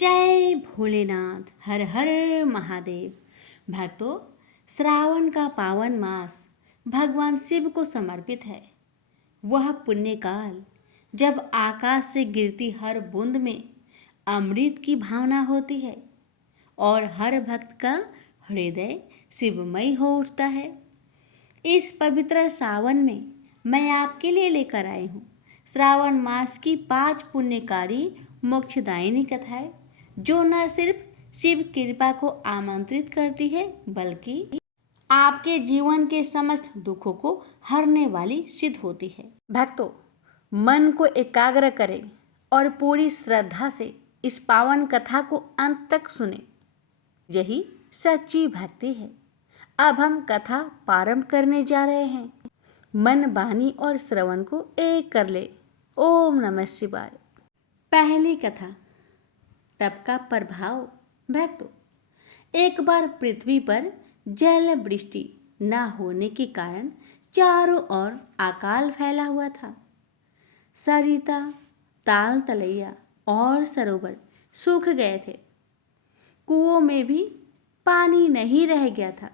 जय भोलेनाथ। हर हर महादेव। भक्तों, श्रावण का पावन मास भगवान शिव को समर्पित है। वह पुण्य काल जब आकाश से गिरती हर बूंद में अमृत की भावना होती है और हर भक्त का हृदय शिवमय हो उठता है। इस पवित्र सावन में मैं आपके लिए लेकर आई हूँ श्रावण मास की 5 पुण्यकारी मोक्षदायिनी कथाएं, जो न सिर्फ शिव कृपा को आमंत्रित करती है बल्कि आपके जीवन के समस्त दुखों को हरने वाली सिद्ध होती है। भक्तों, मन को एकाग्र करें और पूरी श्रद्धा से इस पावन कथा को अंत तक सुने। यही सच्ची भक्ति है। अब हम कथा प्रारंभ करने जा रहे हैं। मन, वाणी और श्रवण को एक कर ले। ओम नमः शिवाय। पहली कथा, तप का प्रभाव। भक्तों, एक बार पृथ्वी पर जल वृष्टि न होने के कारण चारों ओर अकाल फैला हुआ था। सरिता, ताल तलैया और सरोवर सूख गए थे। कुओं में भी पानी नहीं रह गया था।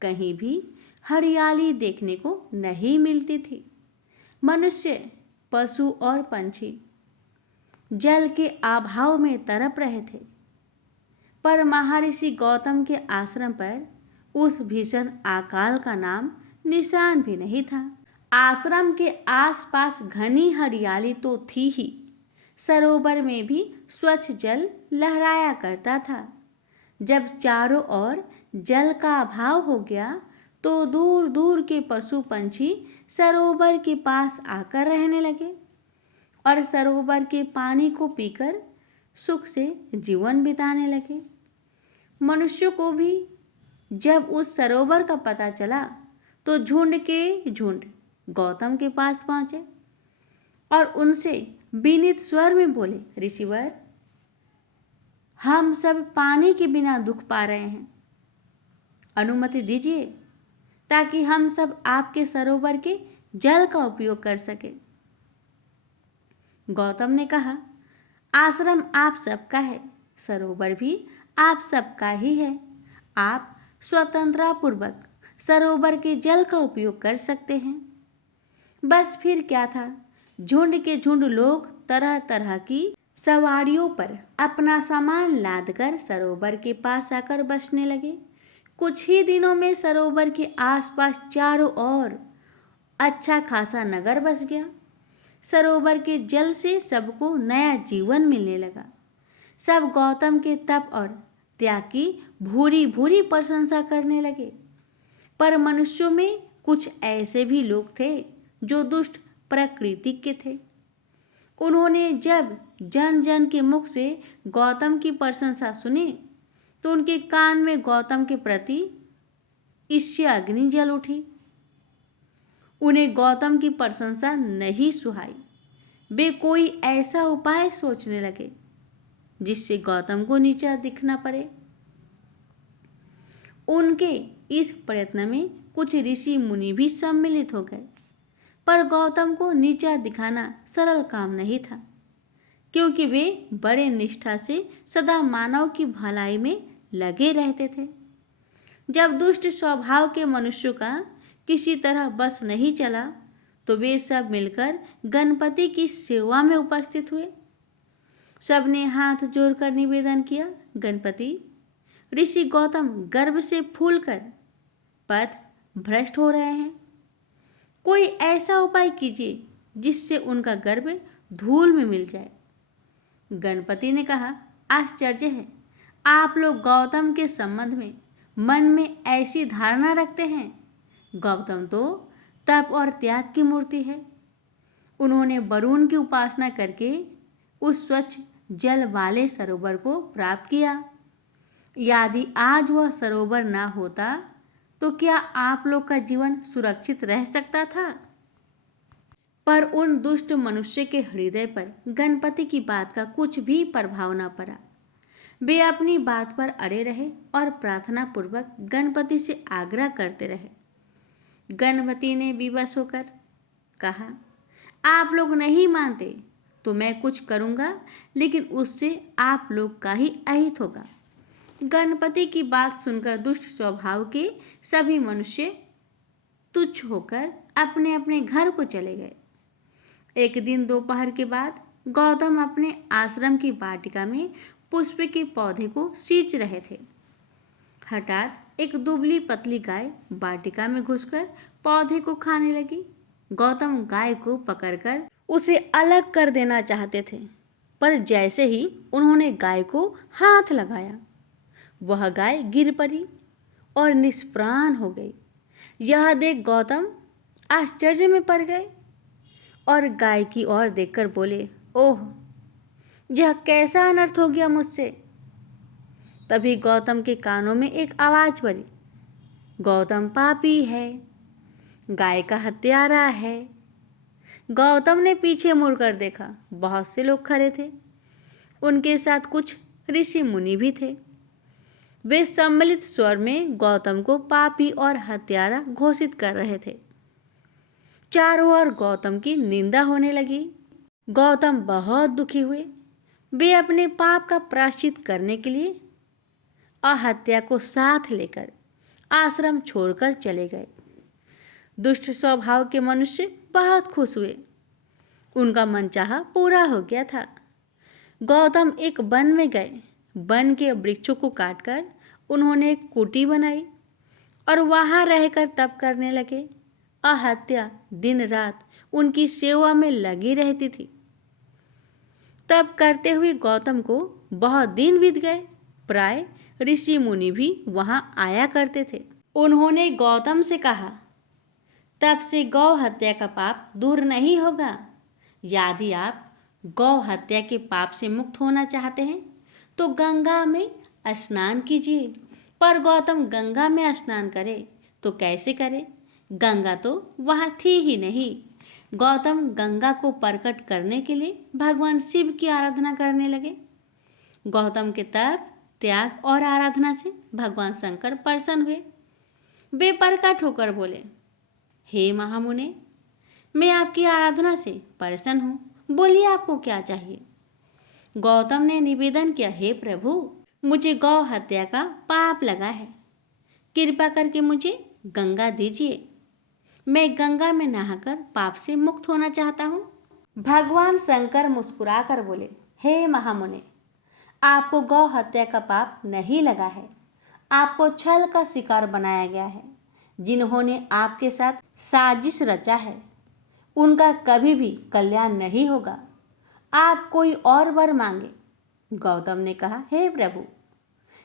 कहीं भी हरियाली देखने को नहीं मिलती थी। मनुष्य, पशु और पंछी जल के अभाव में तड़प रहे थे। पर महर्षि गौतम के आश्रम पर उस भीषण अकाल का नाम निशान भी नहीं था। आश्रम के आसपास घनी हरियाली तो थी ही, सरोवर में भी स्वच्छ जल लहराया करता था। जब चारों ओर जल का अभाव हो गया तो दूर दूर के पशु पंछी सरोवर के पास आकर रहने लगे और सरोवर के पानी को पीकर सुख से जीवन बिताने लगे। मनुष्यों को भी जब उस सरोवर का पता चला तो झुंड के झुंड गौतम के पास पहुंचे और उनसे विनीत स्वर में बोले, ऋषिवर, हम सब पानी के बिना दुख पा रहे हैं। अनुमति दीजिए ताकि हम सब आपके सरोवर के जल का उपयोग कर सके। गौतम ने कहा, आश्रम आप सबका है, सरोवर भी आप सबका ही है। आप स्वतंत्रता पूर्वक सरोवर के जल का उपयोग कर सकते हैं। बस फिर क्या था, झुंड के झुंड लोग तरह तरह की सवारियों पर अपना सामान लादकर सरोवर के पास आकर बसने लगे। कुछ ही दिनों में सरोवर के आसपास चारों ओर अच्छा खासा नगर बस गया। सरोवर के जल से सबको नया जीवन मिलने लगा। सब गौतम के तप और त्याग की भूरी भूरी प्रशंसा करने लगे। पर मनुष्यों में कुछ ऐसे भी लोग थे जो दुष्ट प्रकृति के थे। उन्होंने जब जन जन के मुख से गौतम की प्रशंसा सुनी तो उनके कान में गौतम के प्रति ईर्ष्या अग्नि जल उठी। उन्हें गौतम की प्रशंसा नहीं सुहाई। वे कोई ऐसा उपाय सोचने लगे जिससे गौतम को नीचा दिखना पड़े। उनके इस प्रयत्न में कुछ ऋषि मुनि भी सम्मिलित हो गए। पर गौतम को नीचा दिखाना सरल काम नहीं था, क्योंकि वे बड़े निष्ठा से सदा मानव की भलाई में लगे रहते थे। जब दुष्ट स्वभाव के मनुष्यों का किसी तरह बस नहीं चला तो वे सब मिलकर गणपति की सेवा में उपस्थित हुए। सबने हाथ जोड़कर निवेदन किया, गणपति, ऋषि गौतम गर्व से फूलकर पथ भ्रष्ट हो रहे हैं। कोई ऐसा उपाय कीजिए जिससे उनका गर्व धूल में मिल जाए। गणपति ने कहा, आश्चर्य है, आप लोग गौतम के संबंध में मन में ऐसी धारणा रखते हैं। गौतम तो तप और त्याग की मूर्ति है। उन्होंने वरुण की उपासना करके उस स्वच्छ जल वाले सरोवर को प्राप्त किया। यदि आज वह सरोवर ना होता तो क्या आप लोग का जीवन सुरक्षित रह सकता था? पर उन दुष्ट मनुष्य के हृदय पर गणपति की बात का कुछ भी प्रभाव न पड़ा। वे अपनी बात पर अड़े रहे और प्रार्थना पूर्वक गणपति से आग्रह करते रहे। गणपति ने विवश होकर कहा, आप लोग नहीं मानते तो मैं कुछ करूँगा, लेकिन उससे आप लोग का ही अहित होगा। गणपति की बात सुनकर दुष्ट स्वभाव के सभी मनुष्य तुच्छ होकर अपने अपने घर को चले गए। एक दिन दोपहर के बाद गौतम अपने आश्रम की वाटिका में पुष्प के पौधे को सींच रहे थे। हठात एक दुबली पतली गाय वाटिका में घुसकर पौधे को खाने लगी। गौतम गाय को पकड़कर उसे अलग कर देना चाहते थे, पर जैसे ही उन्होंने गाय को हाथ लगाया, वह गाय गिर पड़ी और निष्प्राण हो गई। यह देख गौतम आश्चर्य में पड़ गए और गाय की ओर देखकर बोले, ओह, यह कैसा अनर्थ हो गया मुझसे। तभी गौतम के कानों में एक आवाज पड़ी, गौतम पापी है, गाय का हत्यारा है। गौतम ने पीछे मुड़कर देखा, बहुत से लोग खड़े थे। उनके साथ कुछ ऋषि मुनि भी थे। वे सम्मिलित स्वर में गौतम को पापी और हत्यारा घोषित कर रहे थे। चारों ओर गौतम की निंदा होने लगी। गौतम बहुत दुखी हुए। वे अपने पाप का प्रायश्चित करने के लिए अहत्या को साथ लेकर आश्रम छोड़कर चले गए। दुष्ट स्वभाव के मनुष्य बहुत खुश हुए। उनका मनचाहा पूरा हो गया था। गौतम एक वन में गए। वन के वृक्षों को काटकर उन्होंने एक कुटी बनाई और वहां रहकर तप करने लगे। अहत्या दिन रात उनकी सेवा में लगी रहती थी। तप करते हुए गौतम को बहुत दिन बीत गए। प्राय ऋषि मुनि भी वहां आया करते थे। उन्होंने गौतम से कहा, तब से गौ हत्या का पाप दूर नहीं होगा। यदि आप गौ हत्या के पाप से मुक्त होना चाहते हैं तो गंगा में स्नान कीजिए। पर गौतम गंगा में स्नान करे तो कैसे करे? गंगा तो वहाँ थी ही नहीं। गौतम गंगा को प्रकट करने के लिए भगवान शिव की आराधना करने लगे। गौतम के तप, त्याग और आराधना से भगवान शंकर प्रसन्न हुए। वे प्रकट होकर बोले, हे महामुने, मैं आपकी आराधना से प्रसन्न हूँ। बोलिए, आपको क्या चाहिए? गौतम ने निवेदन किया, हे प्रभु, मुझे गौ हत्या का पाप लगा है। कृपा करके मुझे गंगा दीजिए। मैं गंगा में नहाकर पाप से मुक्त होना चाहता हूँ। भगवान शंकर मुस्कुराकर बोले, हे महामुने, आपको गौ हत्या का पाप नहीं लगा है। आपको छल का शिकार बनाया गया है। जिन्होंने आपके साथ साजिश रचा है उनका कभी भी कल्याण नहीं होगा। आप कोई और वर मांगे। गौतम ने कहा, हे प्रभु,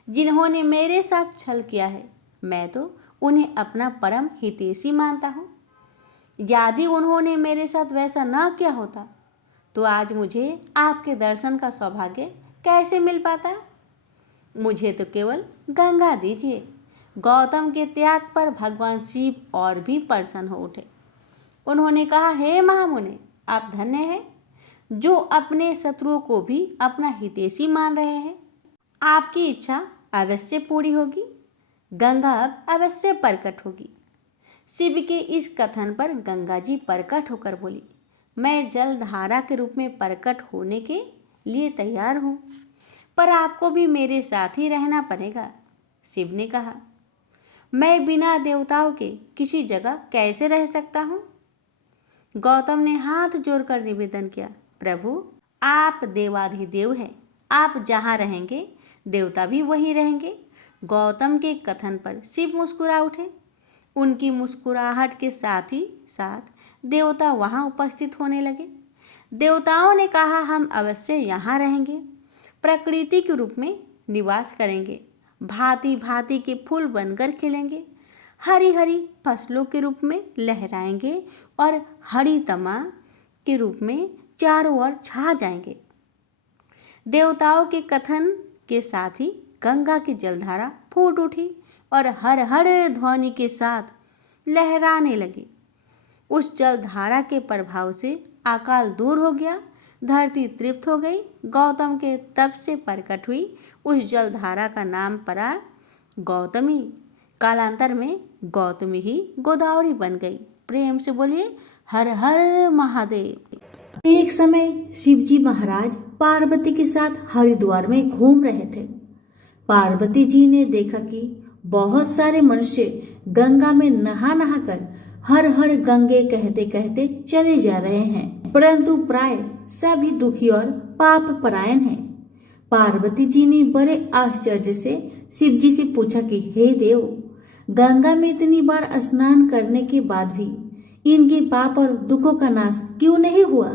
जिन्होंने मेरे साथ छल किया है मैं तो उन्हें अपना परम हितैषी मानता हूँ। यदि उन्होंने मेरे साथ वैसा न किया होता तो आज मुझे आपके दर्शन का सौभाग्य कैसे मिल पाता? मुझे तो केवल गंगा दीजिए। गौतम के त्याग पर भगवान शिव और भी प्रसन्न हो उठे। उन्होंने कहा, हे महामुने, आप धन्य हैं जो अपने शत्रुओं को भी अपना हितैषी मान रहे हैं। आपकी इच्छा अवश्य पूरी होगी। गंगा अब अवश्य प्रकट होगी। शिव के इस कथन पर गंगा जी प्रकट होकर बोली, मैं जलधारा के रूप में प्रकट होने के लिए तैयार हूँ, पर आपको भी मेरे साथ ही रहना पड़ेगा। शिव ने कहा, मैं बिना देवताओं के किसी जगह कैसे रह सकता हूँ? गौतम ने हाथ जोड़कर निवेदन किया, प्रभु, आप देवाधिदेव हैं। आप जहाँ रहेंगे देवता भी वहीं रहेंगे। गौतम के कथन पर शिव मुस्कुरा उठे। उनकी मुस्कुराहट के साथ ही साथ देवता वहाँ उपस्थित होने लगे। देवताओं ने कहा, हम अवश्य यहाँ रहेंगे, प्रकृति के रूप में निवास करेंगे, भांति भांति के फूल बनकर खिलेंगे, हरी हरी फसलों के रूप में लहराएंगे और हरी तमा के रूप में चारों ओर छा जाएंगे। देवताओं के कथन के साथ ही गंगा की जलधारा फूट उठी और हर हर ध्वनि के साथ लहराने लगी। उस जलधारा के प्रभाव से अकाल दूर हो गया। धरती तृप्त हो गई। गौतम के तप से प्रकट हुई उस जलधारा का नाम पड़ा गौतमी। कालांतर में गौतमी ही गोदावरी बन गई। प्रेम से बोलिए, हर हर महादेव। एक समय शिवजी महाराज पार्वती के साथ हरिद्वार में घूम रहे थे। पार्वती जी ने देखा कि बहुत सारे मनुष्य गंगा में नहा नहा कर हर हर गंगे कहते कहते चले जा रहे हैं, परंतु प्राय सभी दुखी और पाप परायण हैं। पार्वती जी ने बड़े आश्चर्य से शिव जी से पूछा कि हे देव, गंगा में इतनी बार स्नान करने के बाद भी इनके पाप और दुखों का नाश क्यों नहीं हुआ?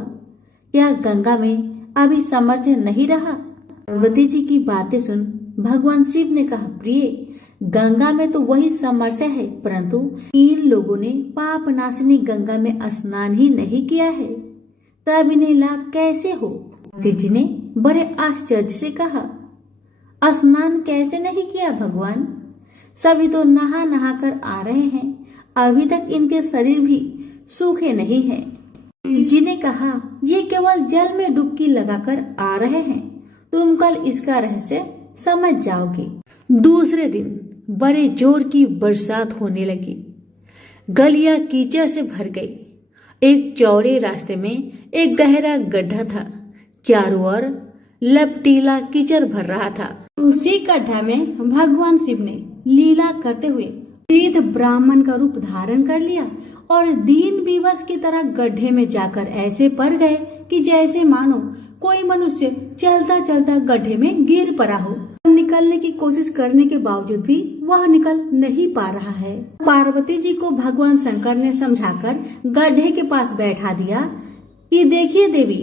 क्या गंगा में अभी सामर्थ्य नहीं रहा? पार्वती जी की बातें सुन भगवान शिव ने कहा, प्रिय, गंगा में तो वही सामर्थ्य है, परंतु इन लोगों ने पाप नाशिनी गंगा में स्नान ही नहीं किया है, तब इन्हें लाभ कैसे हो? पार्वती जी ने बड़े आश्चर्य से कहा, स्नान कैसे नहीं किया भगवान? सभी तो नहा नहा कर आ रहे हैं, अभी तक इनके शरीर भी सूखे नहीं हैं। जी ने कहा, ये केवल जल में डुबकी लगाकर आ रहे हैं, तुम कल इसका रहस्य समझ जाओगे। दूसरे दिन बड़े जोर की बरसात होने लगी। गलियां कीचड़ से भर गई। एक चौड़े रास्ते में एक गहरा गड्ढा था, चारों ओर लपटीला कीचड़ भर रहा था। उसी गड्ढा में भगवान शिव ने लीला करते हुए वृद्ध ब्राह्मण का रूप धारण कर लिया और दीन विवश की तरह गड्ढे में जाकर ऐसे पड़ गए कि जैसे मानो कोई मनुष्य चलता चलता गड्ढे में गिर पड़ा हो। निकलने की कोशिश करने के बावजूद भी वह निकल नहीं पा रहा है। पार्वती जी को भगवान शंकर ने समझाकर गड्ढे के पास बैठा दिया कि देखिए देवी,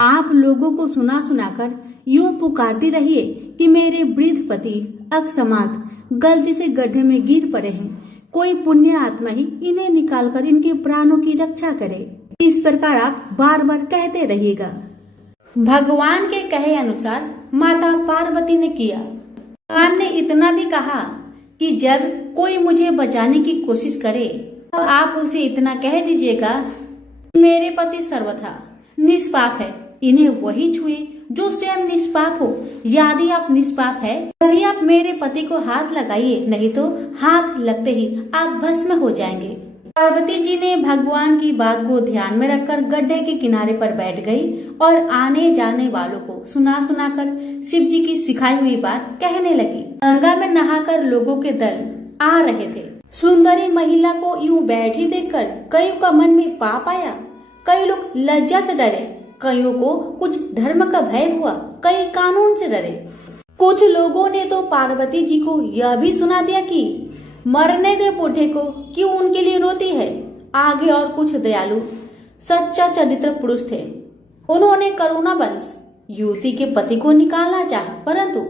आप लोगों को सुना सुनाकर यूं पुकारती रहिए कि मेरे वृद्ध पति अकस्मात गलती से गड्ढे में गिर पड़े हैं, कोई पुण्य आत्मा ही इन्हें निकालकर इनके प्राणों की रक्षा करे। इस प्रकार आप बार बार कहते रहिएगा। भगवान के कहे अनुसार माता पार्वती ने किया। भगवान ने इतना भी कहा कि जब कोई मुझे बचाने की कोशिश करे तो आप उसे इतना कह दीजिएगा, मेरे पति सर्वथा निष्पाप है, इन्हें वही छुए जो स्वयं निष्पाप हो। यदि आप निष्पाप है तभी आप मेरे पति को हाथ लगाइए, नहीं तो हाथ लगते ही आप भस्म हो जाएंगे। पार्वती जी ने भगवान की बात को ध्यान में रखकर गड्ढे के किनारे पर बैठ गई और आने जाने वालों को सुना सुनाकर शिव जी की सिखाई हुई बात कहने लगी। गंगा में नहाकर लोगों के दल आ रहे थे। सुंदरी महिला को यूं बैठी देखकर कईयों का मन में पाप आया। कई लोग लज्जा से डरे, कईयों को कुछ धर्म का भय हुआ, कई कानून से डरे। कुछ लोगों ने तो पार्वती जी को यह भी सुना दिया कि मरने दे बूढ़े को, क्यों उनके लिए रोती है। आगे और कुछ दयालु सच्चा चरित्र पुरुष थे। उन्होंने करुणावश युवती के पति को निकालना चाहा, परंतु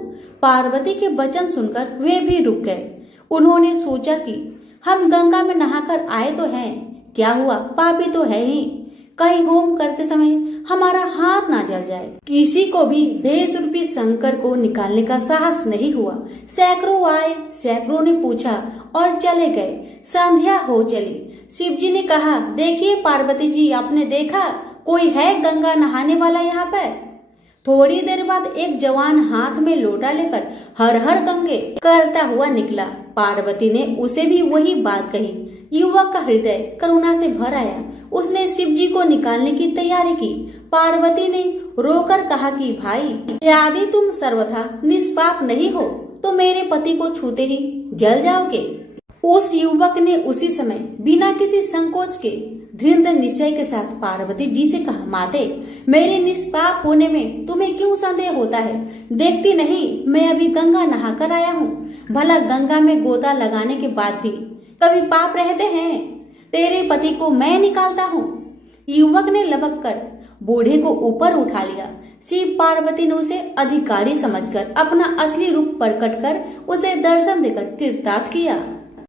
पार्वती के वचन सुनकर वे भी रुक गए। उन्होंने सोचा कि हम गंगा में नहाकर आए तो हैं, क्या हुआ, पापी तो है ही, कहीं होम करते समय हमारा हाथ ना जल जाए। किसी को भी भेष रूपी शंकर को निकालने का साहस नहीं हुआ। सैकड़ों आए, सैकड़ों ने पूछा और चले गए। संध्या हो चली। शिव जी ने कहा, देखिए पार्वती जी, आपने देखा कोई है गंगा नहाने वाला यहाँ पर? थोड़ी देर बाद एक जवान हाथ में लोटा लेकर हर हर गंगे करता हुआ निकला। पार्वती ने उसे भी वही बात कही। युवक का हृदय करुणा से भर आया। उसने शिव जी को निकालने की तैयारी की। पार्वती ने रोकर कहा कि भाई, यदि तुम सर्वथा निष्पाप नहीं हो तो मेरे पति को छूते ही जल जाओगे। उस युवक ने उसी समय बिना किसी संकोच के दृढ़ निश्चय के साथ पार्वती जी से कहा, माते, मेरे निष्पाप होने में तुम्हें क्यों संदेह होता है? देखती नहीं मैं अभी गंगा नहाकर आया हूँ। भला गंगा में गोता लगाने के बाद भी कभी पाप रहते हैं? तेरे पति को मैं निकालता हूँ। युवक ने लपक कर बूढ़े को ऊपर उठा लिया। शिव पार्वती ने उसे अधिकारी समझकर अपना असली रूप प्रकट कर उसे दर्शन देकर कृतार्थ किया।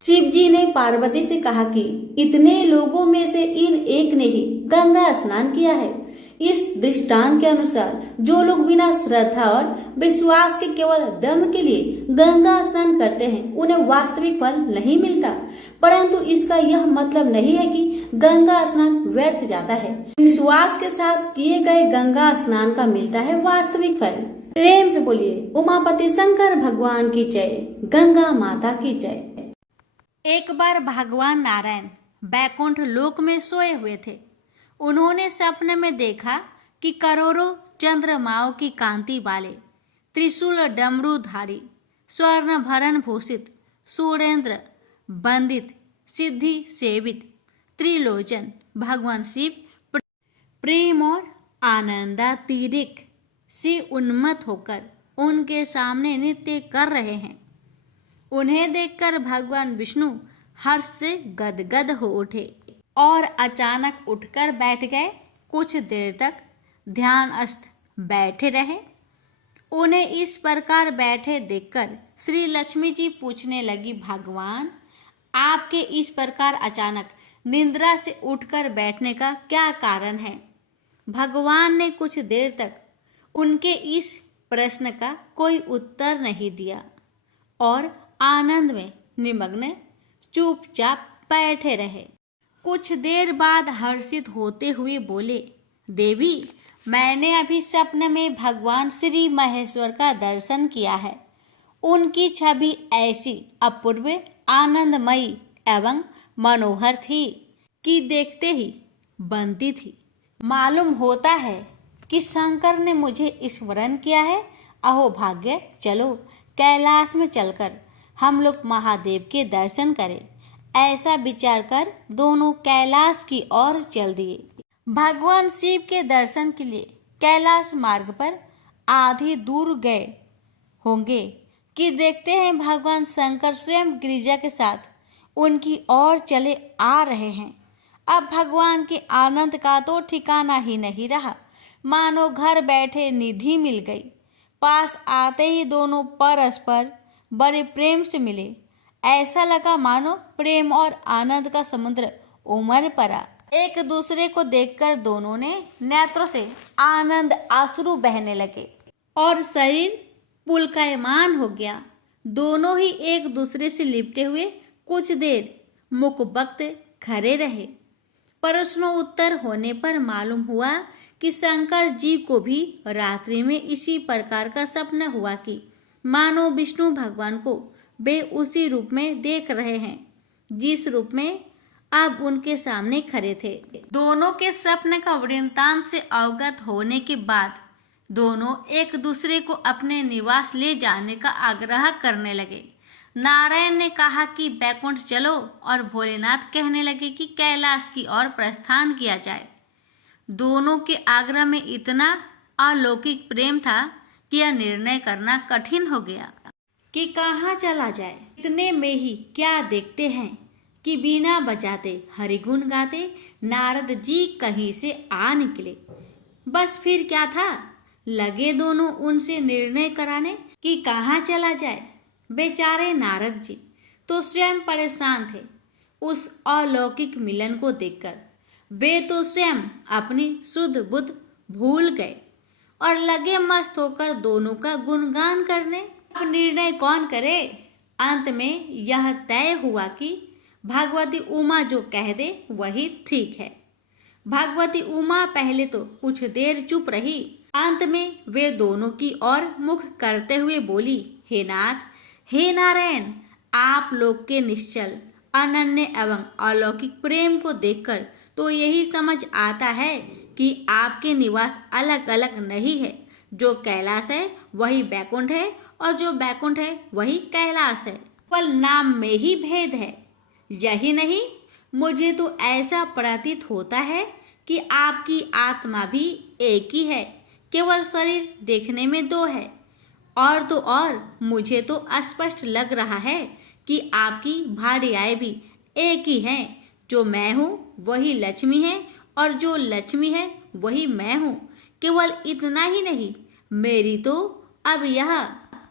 शिव जी ने पार्वती से कहा कि इतने लोगों में से इन एक ने ही गंगा स्नान किया है। इस दृष्टांत के अनुसार जो लोग बिना श्रद्धा और विश्वास के केवल दम के लिए गंगा स्नान करते हैं उन्हें वास्तविक फल नहीं मिलता, परंतु इसका यह मतलब नहीं है कि गंगा स्नान व्यर्थ जाता है। विश्वास के साथ किए गए गंगा स्नान का मिलता है वास्तविक फल। प्रेम से बोलिए उमापति शंकर भगवान की जय, गंगा माता की जय। एक बार भगवान नारायण बैकुंठ लोक में सोए हुए थे। उन्होंने सपने में देखा कि करोड़ों चंद्रमाओं की कांति वाले त्रिशूल डमरूधारी स्वर्ण भरण भूषित सूर्येंद्र वंदित सिद्धि सेवित त्रिलोचन भगवान शिव प्रेम और आनंदातिरेक से उन्मत्त होकर उनके सामने नृत्य कर रहे हैं। उन्हें देखकर भगवान विष्णु हर्ष से गदगद हो उठे और अचानक उठकर बैठ गए। कुछ देर तक ध्यानस्थ बैठे रहे। उन्हें इस प्रकार बैठे देखकर श्री लक्ष्मी जी पूछने लगी, भगवान आपके इस प्रकार अचानक निद्रा से उठकर बैठने का क्या कारण है? भगवान ने कुछ देर तक उनके इस प्रश्न का कोई उत्तर नहीं दिया और आनंद में निमग्न चुपचाप बैठे रहे। कुछ देर बाद हर्षित होते हुए बोले, देवी मैंने अभी सपने में भगवान श्री महेश्वर का दर्शन किया है। उनकी छवि ऐसी अपूर्व आनंदमयी एवं मनोहर थी कि देखते ही बनती थी। मालूम होता है कि शंकर ने मुझे स्मरण किया है। अहो भाग्य, चलो कैलाश में चलकर हम लोग महादेव के दर्शन करें। ऐसा विचार कर दोनों कैलाश की ओर चल दिए। भगवान शिव के दर्शन के लिए कैलाश मार्ग पर आधी दूर गए होंगे कि देखते हैं भगवान शंकर स्वयं गिरिजा के साथ उनकी ओर चले आ रहे हैं। अब भगवान के आनंद का तो ठिकाना ही नहीं रहा, मानो घर बैठे निधि मिल गई। पास आते ही दोनों परस्पर बड़े प्रेम से मिले। ऐसा लगा मानो प्रेम और आनंद का समुद्र उमड़ पड़ा। एक दूसरे को देखकर दोनों ने नेत्रों से आनंद आंसू बहने लगे और शरीर पुलकायमान हो गया। दोनों ही एक दूसरे से लिपटे हुए कुछ देर मुखबख्त खड़े रहे। प्रश्नों उत्तर होने पर मालूम हुआ कि शंकर जी को भी रात्रि में इसी प्रकार का सपना हुआ कि मानो विष्णु भगवान को वे उसी रूप में देख रहे हैं जिस रूप में अब उनके सामने खड़े थे। दोनों के सपने का वृत्तांत से अवगत होने के बाद दोनों एक दूसरे को अपने निवास ले जाने का आग्रह करने लगे। नारायण ने कहा कि बैकुंठ चलो और भोलेनाथ कहने लगे कि कैलाश की ओर प्रस्थान किया जाए। दोनों के आग्रह में इतना अलौकिक प्रेम था कि यह निर्णय करना कठिन हो गया कि कहाँ चला जाए। इतने में ही क्या देखते हैं कि बीना बजाते हरिगुण गाते नारद जी कहीं से आ निकले। बस फिर क्या था, लगे दोनों उनसे निर्णय कराने कि कहाँ चला जाए। बेचारे नारद जी तो स्वयं परेशान थे उस अलौकिक मिलन को देखकर। वे तो स्वयं अपनी शुद्ध बुद्ध भूल गए और लगे मस्त होकर दोनों का गुणगान करने। अब निर्णय कौन करे? अंत में यह तय हुआ कि भगवती उमा जो कह दे वही ठीक है। भगवती उमा पहले तो कुछ देर चुप रही। अंत में वे दोनों की ओर मुख करते हुए बोली, हे नाथ, हे नारायण, आप लोग के निश्चल अनन्य एवं अलौकिक प्रेम को देखकर तो यही समझ आता है कि आपके निवास अलग अलग नहीं है। जो कैलाश है वही बैकुंठ है और जो बैकुंठ है वही कैलाश है। केवल नाम में ही भेद है। यही नहीं, मुझे तो ऐसा प्रतीत होता है कि आपकी आत्मा भी एक ही है, केवल शरीर देखने में दो है। और तो और मुझे तो स्पष्ट लग रहा है कि आपकी भार्याएं भी एक ही हैं। जो मैं हूँ वही लक्ष्मी है और जो लक्ष्मी है वही मैं हूँ। केवल इतना ही नहीं, मेरी तो अब यह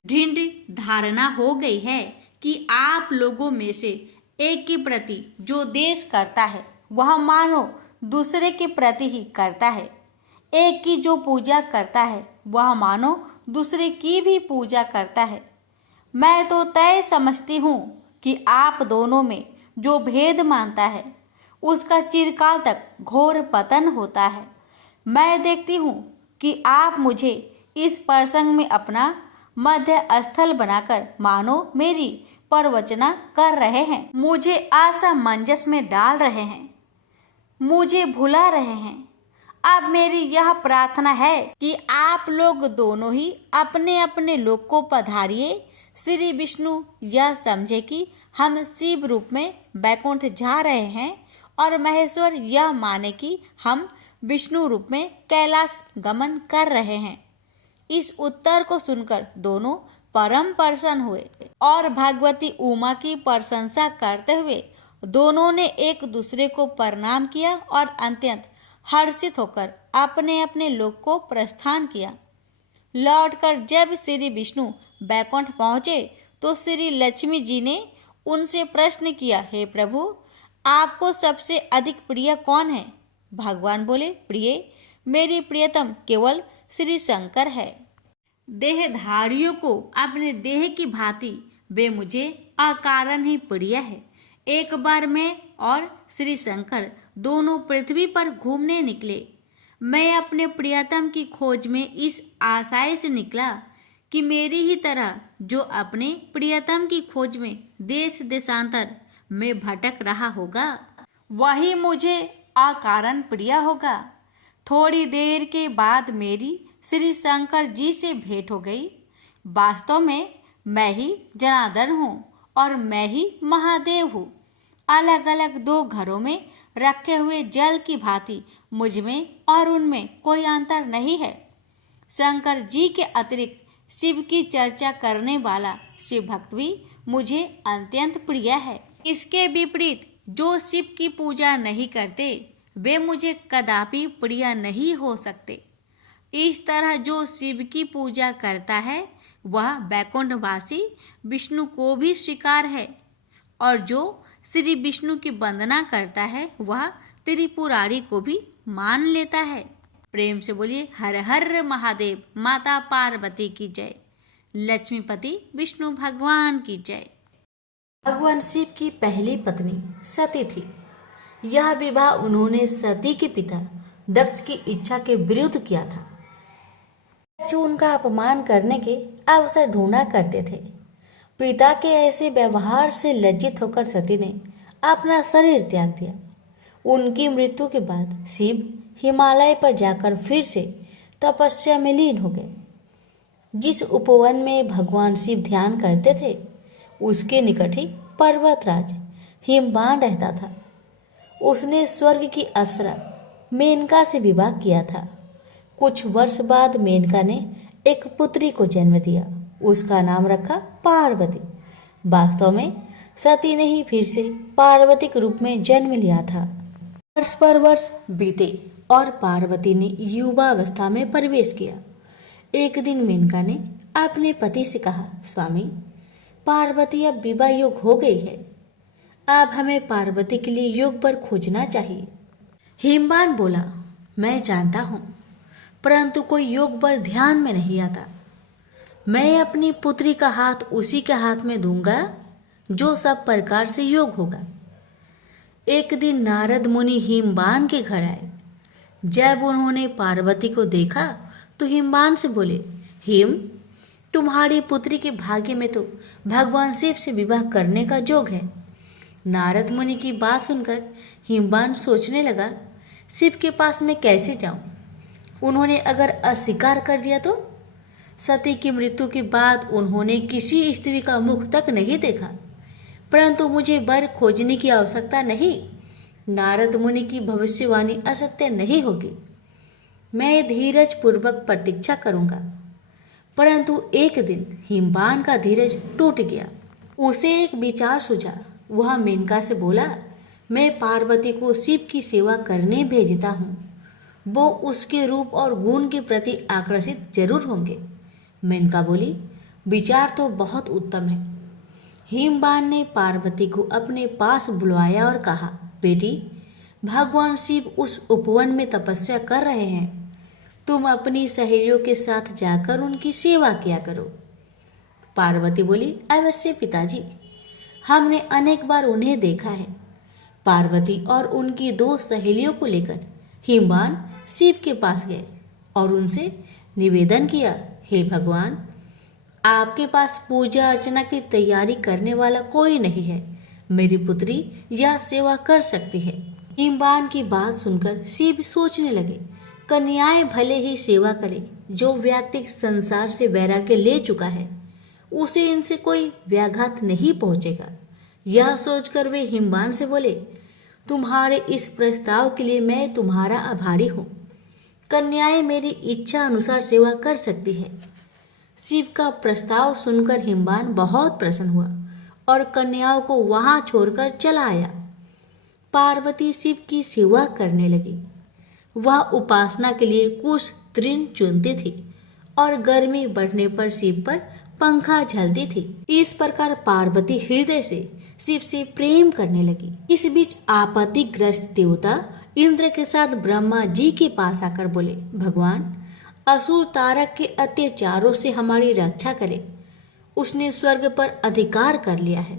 दृढ़ धारणा हो गई है कि आप लोगों में से एक के प्रति जो देश करता है वह मानो दूसरे के प्रति ही करता है। एक की जो पूजा करता है वह मानो दूसरे की भी पूजा करता है। मैं तो तय समझती हूँ कि आप दोनों में जो भेद मानता है उसका चिरकाल तक घोर पतन होता है। मैं देखती हूँ कि आप मुझे इस प्रसंग में अपना मध्य स्थल बनाकर मानो मेरी प्रवचना कर रहे हैं, मुझे असमंजस में डाल रहे हैं। मुझे भुला रहे हैं। अब मेरी यह प्रार्थना है कि आप लोग दोनों ही अपने अपने लोक को पधारिए। श्री विष्णु यह समझे कि हम शिव रूप में बैकुंठ जा रहे हैं और महेश्वर यह माने कि हम विष्णु रूप में कैलाश गमन कर रहे हैं। इस उत्तर को सुनकर दोनों परम प्रसन्न हुए और भगवती उमा की प्रशंसा करते हुए दोनों ने एक दूसरे को प्रणाम किया और अत्यंत हर्षित होकर अपने अपने लोक को प्रस्थान किया। लौटकर जब श्री विष्णु बैकुंठ पहुँचे तो श्री लक्ष्मी जी ने उनसे प्रश्न किया, हे प्रभु, आपको सबसे अधिक प्रिय कौन है? भगवान बोले, प्रिय, मेरी प्रियतम केवल श्री शंकर है। देहधारियों को अपने देह की भांति वे मुझे अकारण ही प्रिय है। एक बार मैं और श्री शंकर दोनों पृथ्वी पर घूमने निकले। मैं अपने प्रियतम की खोज में इस आशय से निकला कि मेरी ही तरह जो अपने प्रियतम की खोज में देश देशांतर में भटक रहा होगा, वही मुझे अकारण प्रिय होगा। थोड़ी देर के बाद मेरी श्री शंकर जी से भेंट हो गई। वास्तव में मैं ही जनार्दन हूँ और मैं ही महादेव हूँ। अलग अलग दो घरों में रखे हुए जल की भांति मुझ में और उनमें कोई अंतर नहीं है। शंकर जी के अतिरिक्त शिव की चर्चा करने वाला शिव भक्त भी मुझे अत्यंत प्रिय है। इसके विपरीत जो शिव की पूजा नहीं करते वे मुझे कदापि प्रिय नहीं हो सकते। इस तरह जो शिव की पूजा करता है वह बैकुंठवासी विष्णु को भी स्वीकार है और जो श्री विष्णु की वंदना करता है वह त्रिपुरारी को भी मान लेता है। प्रेम से बोलिए हर हर महादेव। माता पार्वती की जय। लक्ष्मीपति विष्णु भगवान की जय। भगवान शिव की पहली पत्नी सती थी। यह विवाह उन्होंने सती के पिता दक्ष की इच्छा के विरुद्ध किया था। जो उनका अपमान करने के अवसर ढूंढा करते थे। पिता के ऐसे व्यवहार से लज्जित होकर सती ने अपना शरीर त्याग दिया। उनकी मृत्यु के बाद शिव हिमालय पर जाकर फिर से तपस्या में लीन हो गए। जिस उपवन में भगवान शिव ध्यान करते थे उसके निकट ही पर्वतराज हिमवान रहता था। उसने स्वर्ग की अप्सरा मेनका से विवाह किया था। कुछ वर्ष बाद मेनका ने एक पुत्री को जन्म दिया। उसका नाम रखा पार्वती। वास्तव में सती ने ही फिर से पार्वती के रूप में जन्म लिया था। वर्ष पर वर्ष बीते और पार्वती ने युवावस्था में प्रवेश किया। एक दिन मेनका ने अपने पति से कहा, स्वामी, पार्वती अब विवाह योग हो गई है। अब हमें पार्वती के लिए योग वर खोजना चाहिए। हिमवान बोला, मैं जानता हूँ, परंतु कोई योग वर ध्यान में नहीं आता। मैं अपनी पुत्री का हाथ उसी के हाथ में दूंगा जो सब प्रकार से योग होगा। एक दिन नारद मुनि हिमवान के घर आए। जब उन्होंने पार्वती को देखा तो हिमवान से बोले, हिम, तुम्हारी पुत्री के भाग्य में तो भगवान शिव से विवाह करने का योग है। नारद मुनि की बात सुनकर हिमवान सोचने लगा, शिव के पास मैं कैसे जाऊं? उन्होंने अगर अस्वीकार कर दिया तो? सती की मृत्यु के बाद उन्होंने किसी स्त्री का मुख तक नहीं देखा। परंतु मुझे वर खोजने की आवश्यकता नहीं। नारद मुनि की भविष्यवाणी असत्य नहीं होगी। मैं धीरज पूर्वक प्रतीक्षा करूंगा। परंतु एक दिन हिमवान का धीरज टूट गया। उसे एक विचार सूझा। वह मेनका से बोला, मैं पार्वती को शिव की सेवा करने भेजता हूँ। वो उसके रूप और गुण के प्रति आकर्षित जरूर होंगे। मेनका बोली, विचार तो बहुत उत्तम है। हिमवान ने पार्वती को अपने पास बुलवाया और कहा, बेटी, भगवान शिव उस उपवन में तपस्या कर रहे हैं। तुम अपनी सहेलियों के साथ जाकर उनकी सेवा किया करो। पार्वती बोली, अवश्य पिताजी, हमने अनेक बार उन्हें देखा है। पार्वती और उनकी दो सहेलियों को लेकर हिमवान शिव के पास गए और उनसे निवेदन किया, हे भगवान, आपके पास पूजा अर्चना की तैयारी करने वाला कोई नहीं है। मेरी पुत्री यह सेवा कर सकती है। हिमवान की बात सुनकर शिव सोचने लगे, कन्याएं भले ही सेवा करे, जो व्यक्ति संसार से वैराग्य ले चुका है उसे इनसे कोई व्याघात नहीं पहुंचेगा। यह सोचकर वे हिमवान से बोले, तुम्हारे इस प्रस्ताव के लिए मैं तुम्हारा आभारी हूँ। कन्याएं मेरी इच्छा अनुसार सेवा कर सकती है। शिव का प्रस्ताव सुनकर हिमवान बहुत प्रसन्न हुआ और कन्याओं को वहां छोड़कर चला आया। पार्वती शिव की सेवा करने लगी। वह उपासना के लिए कुछ तृण चुनती थी और गर्मी बढ़ने पर शिव पर पंखा झलती थी। इस प्रकार पार्वती हृदय से शिव से प्रेम करने लगी। इस बीच आपत्तिग्रस्त देवता इंद्र के साथ ब्रह्मा जी के पास आकर बोले, भगवान, असुर तारक के अत्याचारों से हमारी रक्षा करे। उसने स्वर्ग पर अधिकार कर लिया है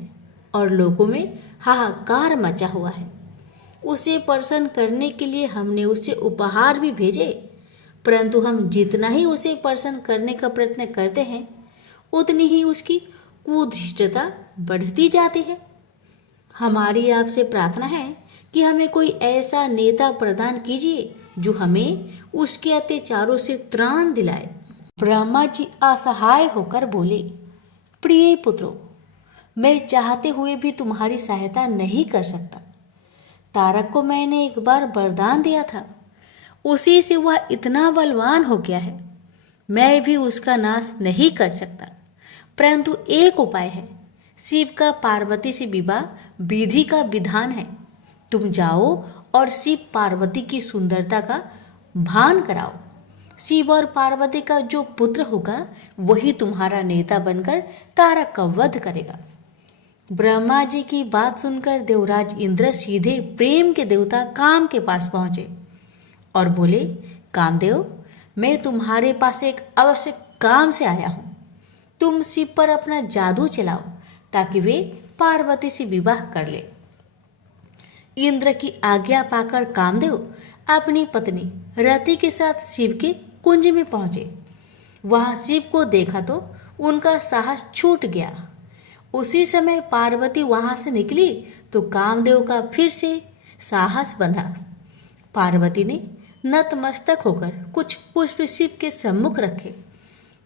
और लोगों में हाहाकार मचा हुआ है। उसे प्रसन्न करने के लिए हमने उसे उपहार भी भेजे, परंतु हम जितना ही उसे प्रसन्न करने का प्रयत्न करते हैं उतनी ही उसकी कुधृष्टता बढ़ती जाती है। हमारी आपसे प्रार्थना है कि हमें कोई ऐसा नेता प्रदान कीजिए जो हमें उसके अत्याचारों से त्राण दिलाए। ब्रह्मा जी असहाय होकर बोले, प्रिय पुत्रों, मैं चाहते हुए भी तुम्हारी सहायता नहीं कर सकता। तारक को मैंने एक बार वरदान दिया था, उसी से वह इतना बलवान हो गया है, मैं भी उसका नाश नहीं कर सकता। परंतु एक उपाय है। शिव का पार्वती से विवाह विधि का विधान है। तुम जाओ और शिव पार्वती की सुंदरता का भान कराओ। शिव और पार्वती का जो पुत्र होगा वही तुम्हारा नेता बनकर तारक का वध करेगा। ब्रह्मा जी की बात सुनकर देवराज इंद्र सीधे प्रेम के देवता काम के पास पहुंचे और बोले, कामदेव, मैं तुम्हारे पास एक आवश्यक काम से आया हूं। तुम शिव पर अपना जादू चलाओ ताकि वे पार्वती से विवाह कर ले। इंद्र की आज्ञा पाकर कामदेव अपनी पत्नी रति के साथ शिव के कुंज में पहुंचे। वहां शिव को देखा तो उनका साहस छूट गया। उसी समय पार्वती वहां से निकली तो कामदेव का फिर से साहस बंधा। पार्वती ने नतमस्तक होकर कुछ पुष्प शिव के सम्मुख रखे।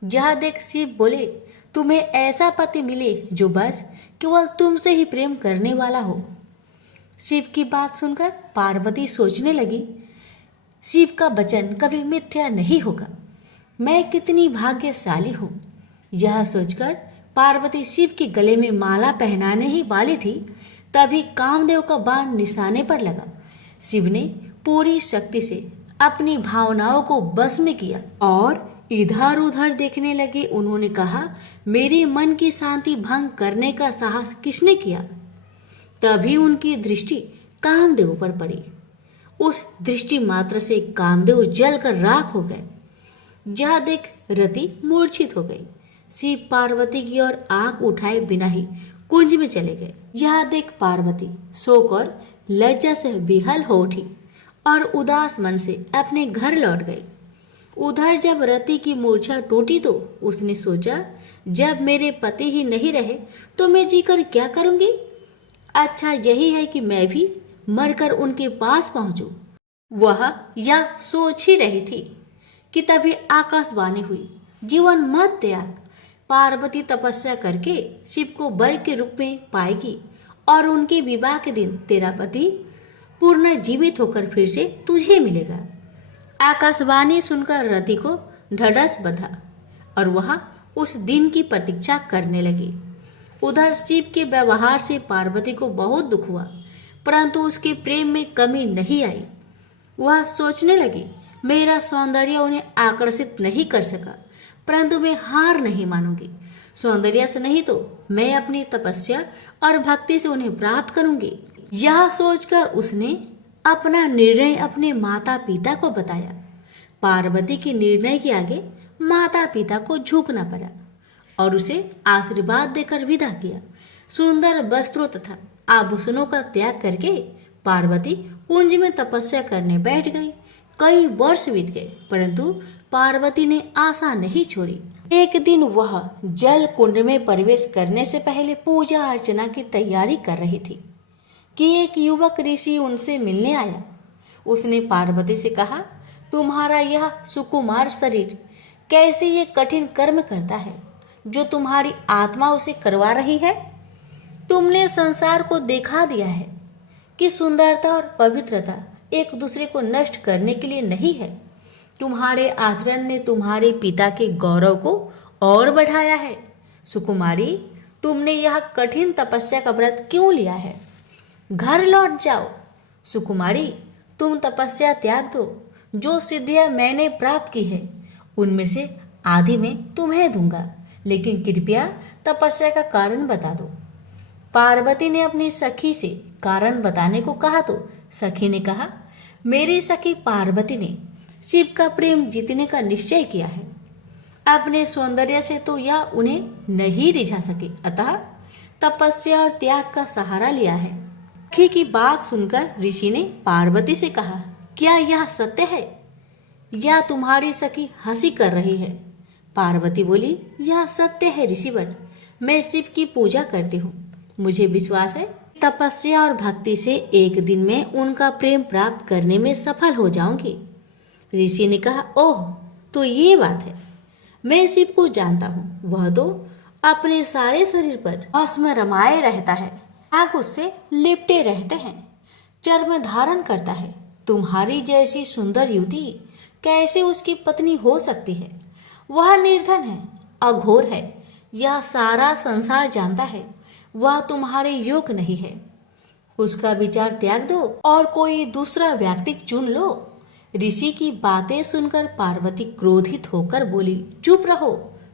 यह देख शिव बोले, तुम्हें ऐसा पति मिले जो बस केवल तुमसे ही प्रेम करने वाला हो। शिव की बात सुनकर पार्वती सोचने लगी, शिव का वचन कभी मिथ्या नहीं होगा। मैं कितनी भाग्यशाली हूँ। यह सोचकर पार्वती शिव के गले में माला पहनाने ही वाली थी, तभी कामदेव का बाण निशाने पर लगा। शिव ने पूरी शक्ति से अपनी भावनाओं को बस में किया और इधर उधर देखने लगे। उन्होंने कहा, मेरे मन की शांति भंग करने का साहस किसने किया? तभी उनकी दृष्टि कामदेव पर पड़ी। उस दृष्टि मात्र से कामदेव जलकर राख हो गए। यह देख रति मूर्छित हो गई। शिव पार्वती की ओर आंख उठाए बिना ही कुंज में चले गए। यह देख पार्वती शोक और लज्जा से विहल हो उठी और उदास मन से अपने घर लौट गई। उधर जब रति की मूर्छा टूटी तो उसने सोचा, जब मेरे पति ही नहीं रहे तो मैं जीकर क्या करूंगी? अच्छा यही है कि मैं भी मरकर उनके पास पहुंचूं। वह यह सोच ही रही थी कि तभी आकाशवाणी हुई, जीवन मत त्याग। पार्वती तपस्या करके शिव को वर के रूप में पाएगी और उनके विवाह के दिन तेरा पति पुनर्जीवित होकर फिर से तुझे मिलेगा। आकाशवाणी सुनकर रति को ढढ़स बंधा और वह उस दिन की प्रतीक्षा करने लगी। उधर शिव के व्यवहार से पार्वती को बहुत दुख हुआ, परंतु उसके प्रेम में कमी नहीं आई। वह सोचने लगी, मेरा सौंदर्य उन्हें आकर्षित नहीं कर सका, परंतु मैं हार नहीं मानूंगी। सौंदर्य से नहीं तो मैं अपनी तपस्या और भक्ति से उन्हें प्राप्त करूंगी। यह सोचकर उसने अपना निर्णय अपने माता पिता को बताया। पार्वती के निर्णय के आगे माता पिता को झुकना पड़ा और उसे आशीर्वाद देकर विदा किया। सुंदर वस्त्रों तथा आभूषणों का त्याग करके पार्वती कुंज में तपस्या करने बैठ गई। कई वर्ष बीत गए, परंतु पार्वती ने आशा नहीं छोड़ी। एक दिन वह जल कुंड में प्रवेश करने से पहले पूजा अर्चना की तैयारी कर रही थी कि एक युवक ऋषि उनसे मिलने आया। उसने पार्वती से कहा, तुम्हारा यह सुकुमार शरीर कैसे ये कठिन कर्म करता है जो तुम्हारी आत्मा उसे करवा रही है? तुमने संसार को दिखा दिया है कि सुंदरता और पवित्रता एक दूसरे को नष्ट करने के लिए नहीं है। तुम्हारे आचरण ने तुम्हारे पिता के गौरव को और बढ़ाया है। सुकुमारी, तुमने यह कठिन तपस्या का व्रत क्यों लिया है? घर लौट जाओ। सुकुमारी, तुम तपस्या त्याग दो। जो सिद्धियां मैंने प्राप्त की है उनमें से आधी मैं तुम्हें दूंगा, लेकिन कृपया तपस्या का कारण बता दो। पार्वती ने अपनी सखी से कारण बताने को कहा तो सखी ने कहा, मेरी सखी पार्वती ने शिव का प्रेम जीतने का निश्चय किया है। अपने सौंदर्य से तो यह उन्हें नहीं रिझा सके, अतः तपस्या और त्याग का सहारा लिया है। सखी की बात सुनकर ऋषि ने पार्वती से कहा, क्या यह सत्य है या तुम्हारी सखी हंसी कर रही है? पार्वती बोली, यह सत्य है ऋषिवर। मैं शिव की पूजा करती हूँ। मुझे विश्वास है तपस्या और भक्ति से एक दिन में उनका प्रेम प्राप्त करने में सफल हो जाऊंगी। ऋषि ने कहा, ओह, तो ये बात है। मैं शिव को जानता हूँ। वह तो अपने सारे शरीर पर भस्म रमाए रहता है, आग उससे लिपटे रहते हैं, चर्म धारण करता है। तुम्हारी जैसी सुंदर युवती कैसे उसकी पत्नी हो सकती है? वह निर्धन है, अघोर है, यह सारा संसार जानता है। वह तुम्हारे योग्य नहीं है। उसका विचार त्याग दो और कोई दूसरा व्यक्ति चुन लो। ऋषि की बातें सुनकर पार्वती क्रोधित होकर बोली, चुप रहो।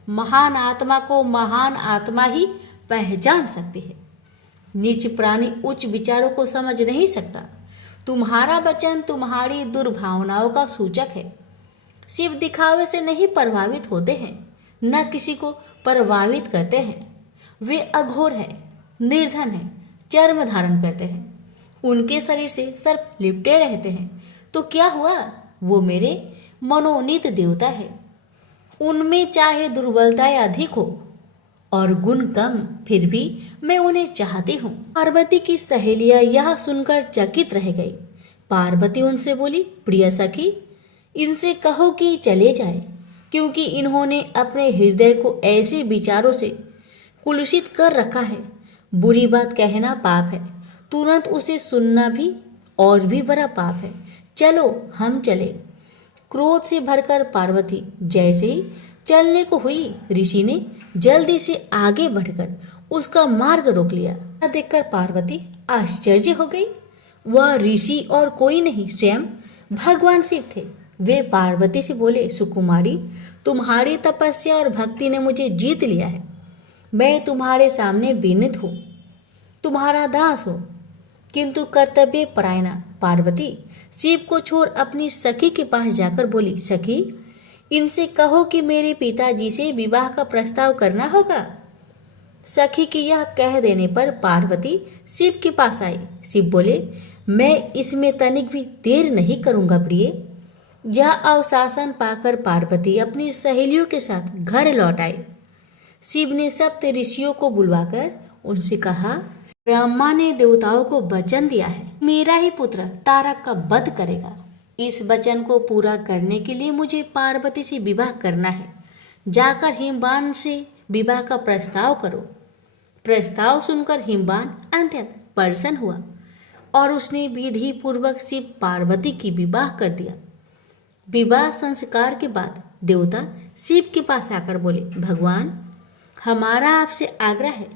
महान आत्मा को महान आत्मा ही पहचान सकती है। नीच प्राणी उच्च विचारों को समझ नहीं सकता। तुम्हारा वचन तुम्हारी दुर्भावनाओं का सूचक है। शिव दिखावे से नहीं प्रभावित होते हैं, न किसी को प्रभावित करते हैं। वे अघोर है, निर्धन है, चर्म धारण करते हैं, उनके शरीर से सर्प लिपटे रहते हैं। तो क्या हुआ? वो मेरे मनोनीत देवता है। उनमें चाहे दुर्बलताएं अधिक हो और गुण कम, फिर भी मैं उन्हें चाहती हूँ। पार्वती की सहेलियां यह सुनकर चकित रह गई। पार्वती उनसे बोली, प्रिय सखी, इनसे कहो कि चले जाए, क्योंकि इन्होंने अपने हृदय को ऐसे विचारों से कुलुषित कर रखा है। बुरी बात कहना पाप है, तुरंत उसे सुनना भी और भी बड़ा पाप है। चलो हम चले। क्रोध से भरकर पार्वती जैसे ही चलने को हुई, ऋषि ने जल्दी से आगे बढ़कर उसका मार्ग रोक लिया। देखकर पार्वती आश्चर्य हो गई। वह ऋषि और कोई नहीं, स्वयं भगवान शिव थे। वे पार्वती से बोले, सुकुमारी, तुम्हारी तपस्या और भक्ति ने मुझे जीत लिया है। मैं तुम्हारे सामने विनीत हूँ, तुम्हारा दास हूँ। किंतु कर्तव्य परायणा पार्वती शिव को छोड़ अपनी सखी के पास जाकर बोली, सखी, इनसे कहो कि मेरे पिताजी से विवाह का प्रस्ताव करना होगा। सखी की यह कह देने पर पार्वती शिव के पास आई। शिव बोले, मैं इसमें तनिक भी देर नहीं करूंगा प्रिय। यह अवशासन पाकर पार्वती अपनी सहेलियों के साथ घर लौट आई। शिव ने सप्त ऋषियों को बुलवाकर उनसे कहा, ब्रह्मा ने देवताओं को वचन दिया है, मेरा ही पुत्र तारक का वध करेगा। इस वचन को पूरा करने के लिए मुझे पार्वती से विवाह करना है। जाकर हिमवान से विवाह का प्रस्ताव करो। प्रस्ताव सुनकर हिमवान अत्यंत प्रसन्न हुआ और उसने विधि पूर्वक शिव पार्वती की विवाह कर दिया। विवाह संस्कार के बाद देवता शिव के पास आकर बोले, भगवान, हमारा आपसे आग्रह है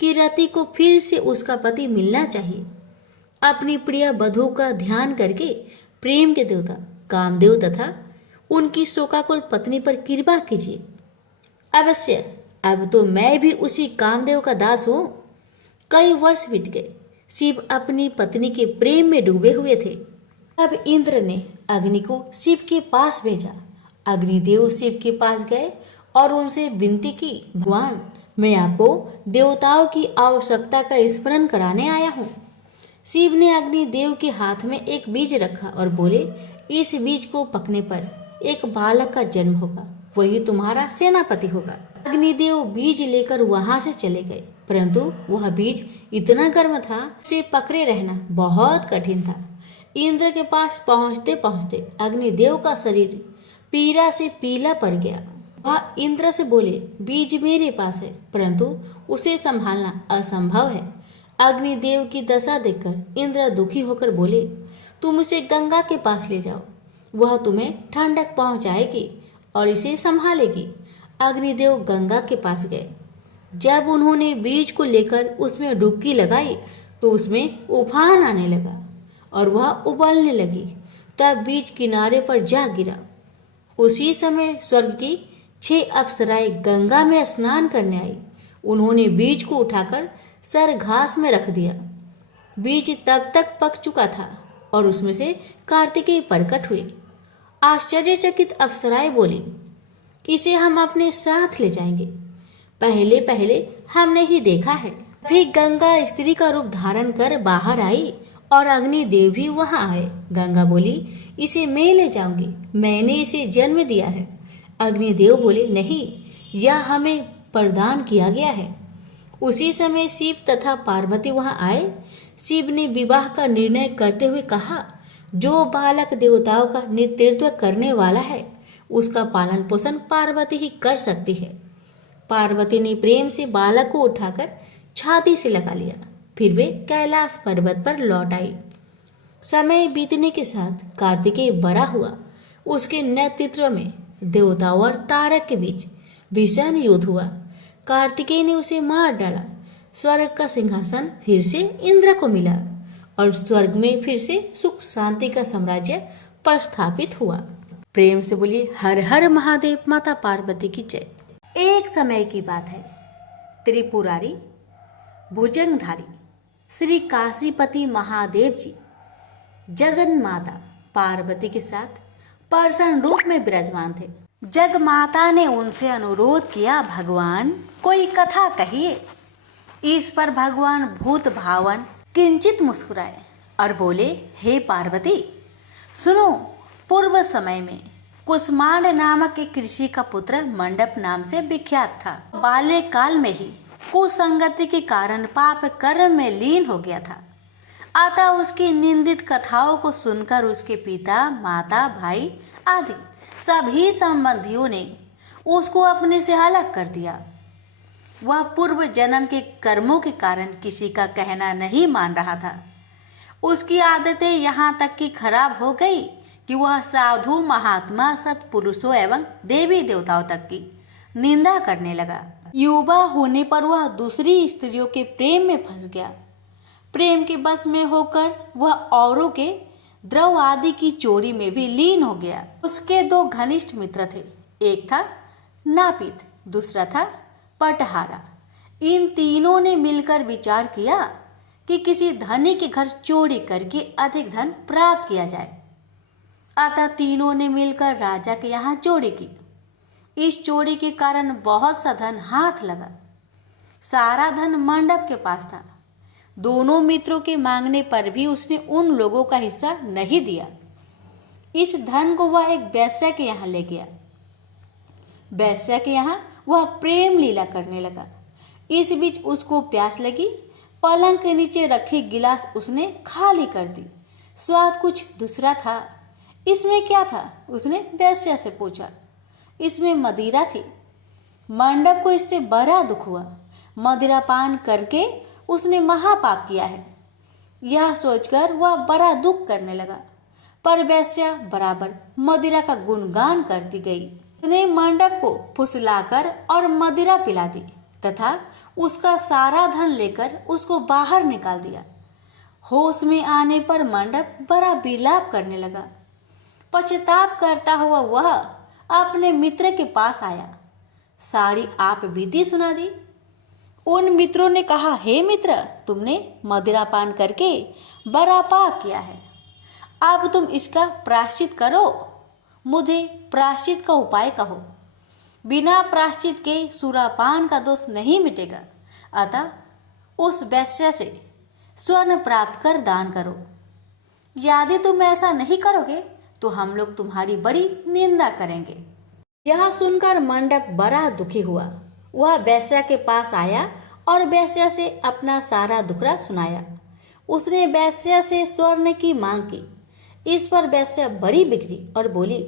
कि रति को फिर से उसका पति मिलना चाहिए। अपनी प्रिय वधू का ध्यान करके प्रेम के देवता कामदेव तथा उनकी शोकाकुल पत्नी पर कृपा कीजिए। अवश्य, अब तो मैं भी उसी कामदेव का दास हूँ। कई वर्ष बीत गए। शिव अपनी पत्नी के प्रेम में डूबे हुए थे। तब इंद्र ने अग्नि को शिव के पास भेजा। अग्निदेव शिव के पास गए और उनसे विनती की, भगवान, मैं आपको देवताओं की आवश्यकता का स्मरण कराने आया हूँ। शिव ने अग्निदेव के हाथ में एक बीज रखा और बोले, इस बीज को पकने पर एक बालक का जन्म होगा, वही तुम्हारा सेनापति होगा। अग्निदेव बीज लेकर वहां से चले गए, परंतु वह बीज इतना गर्म था, उसे पकड़े रहना बहुत कठिन था। इंद्र के पास पहुंचते पहुंचते अग्निदेव का शरीर पीड़ा से पीला पड़ गया। वह इंद्र से बोले, बीज मेरे पास है, परंतु उसे संभालना असंभव है। अग्निदेव की दशा देखकर इंद्र दुखी होकर बोले, तुम इसे गंगा के पास ले जाओ, वह तुम्हें ठंडक पहुंचाएगी और इसे संभालेगी। अग्निदेव गंगा के पास गए। जब उन्होंने बीज को लेकर उसमें डुबकी लगाई तो उसमें उफान आने लगा और वह उबलने लगी। तब बीज किनारे पर जा गिरा। उसी समय स्वर्ग की 6 अप्सराएं गंगा में स्नान करने आई। उन्होंने बीज को उठाकर सर घास में रख दिया। बीज तब तक पक चुका था और उसमें से कार्तिकेय प्रकट हुए। आश्चर्यचकित अप्सराएं बोली, इसे हम अपने साथ ले जाएंगे, पहले पहले हमने ही देखा है। फिर गंगा स्त्री का रूप धारण कर बाहर आई और अग्निदेव भी वहां आए। गंगा बोली, इसे मैं ले जाऊंगी, मैंने इसे जन्म दिया है। अग्निदेव बोले, नहीं, यह हमें प्रदान किया गया है। उसी समय शिव तथा पार्वती वहां आए। शिव ने विवाह का निर्णय करते हुए कहा, जो बालक देवताओं का नेतृत्व करने वाला है उसका पालन पोषण पार्वती ही कर सकती है। पार्वती ने प्रेम से बालक को उठाकर छाती से लगा लिया। फिर वे कैलाश पर्वत पर लौट आई। समय बीतने के साथ कार्तिकेय बड़ा हुआ। उसके नेतृत्व में देवताओं और तारक के बीच भीषण युद्ध हुआ। कार्तिकेय ने उसे मार डाला। स्वर्ग का सिंहासन फिर से इंद्र को मिला और स्वर्ग में फिर से सुख शांति का साम्राज्य प्रस्थापित हुआ। प्रेम से बोलिए, हर हर महादेव, माता पार्वती की जय। एक समय की बात है, त्रिपुरारी भुजंगधारी श्री काशीपति महादेव जी जगन माता पार्वती के साथ पर्सन रूप में विराजमान थे। जग माता ने उनसे अनुरोध किया, भगवान कोई कथा कहिए। इस पर भगवान भूत भावन किंचित मुस्कुराए और बोले, हे पार्वती सुनो, पूर्व समय में कुसमांड नामक एक ऋषि का पुत्र मंडप नाम से विख्यात था। बाल्यकाल में ही कुसंगति के कारण पाप कर्म में लीन हो गया था। अतः उसकी निंदित कथाओं को सुनकर उसके पिता, माता, भाई आदि सभी संबंधियों ने उसको अपने से अलग कर दिया। वह पूर्व जन्म के कर्मों के कारण किसी का कहना नहीं मान रहा था। उसकी आदतें यहाँ तक कि खराब हो गई कि वह साधु, महात्मा, सत्पुरुषों एवं देवी देवताओं तक की निंदा करने लगा। युवा होने पर वह दूसरी स्त्रियों के प्रेम में फंस गया। प्रेम के बस में होकर वह औरों के द्रव आदि की चोरी में भी लीन हो गया। उसके 2 घनिष्ठ मित्र थे, एक था नापित, दूसरा था पटहारा। इन तीनों ने मिलकर विचार किया कि किसी धनी के घर चोरी करके अधिक धन प्राप्त किया जाए। अतः तीनों ने मिलकर राजा के यहाँ चोरी की। इस चोरी के कारण बहुत सा धन हाथ लगा। सारा धन मंडप के पास था। दोनों मित्रों के मांगने पर भी उसने उन लोगों का हिस्सा नहीं दिया। इस धन को वह एक वैश्या के यहाँ ले गया। वैश्या के यहाँ वह प्रेम लीला करने लगा। इस बीच उसको प्यास लगी। पलंग के नीचे रखी गिलास उसने खाली कर दी। स्वाद कुछ दूसरा था। इसमें क्या था? उसने वैश्या से पूछा। इसमें मदिरा थी। मंडप को इससे बड़ा दुख हुआ। मदिरा पान करके उसने महापाप किया है, यह सोचकर वह बड़ा दुख करने लगा। पर वैश्या बराबर मदिरा का गुणगान करती गई। उसने मंडप को फुसलाकर और मदिरा पिला दी तथा उसका सारा धन लेकर उसको बाहर निकाल दिया। होश में आने पर मंडप बड़ा विलाप करने लगा। पश्चाताप करता हुआ वह अपने मित्र के पास आया। सारी आप बीती सुना दी। उन मित्रों ने कहा, हे मित्र, तुमने मदिरा पान करके बड़ा पाप किया है। अब तुम इसका प्रायश्चित करो। मुझे प्रायश्चित का उपाय कहो। बिना प्रायश्चित के सुरापान का दोष नहीं मिटेगा। अतः उस वैश्या से स्वर्ण प्राप्त कर दान करो। यदि तुम ऐसा नहीं करोगे तो हम लोग तुम्हारी बड़ी निंदा करेंगे। यह सुनकर मंडप बड़ा दुखी हुआ वह वेश्या के पास आया और वेश्या से अपना सारा दुखड़ा सुनाया। उसने वेश्या से स्वर्ण की मांग की। इस पर वेश्या बड़ी बिगड़ी और बोली,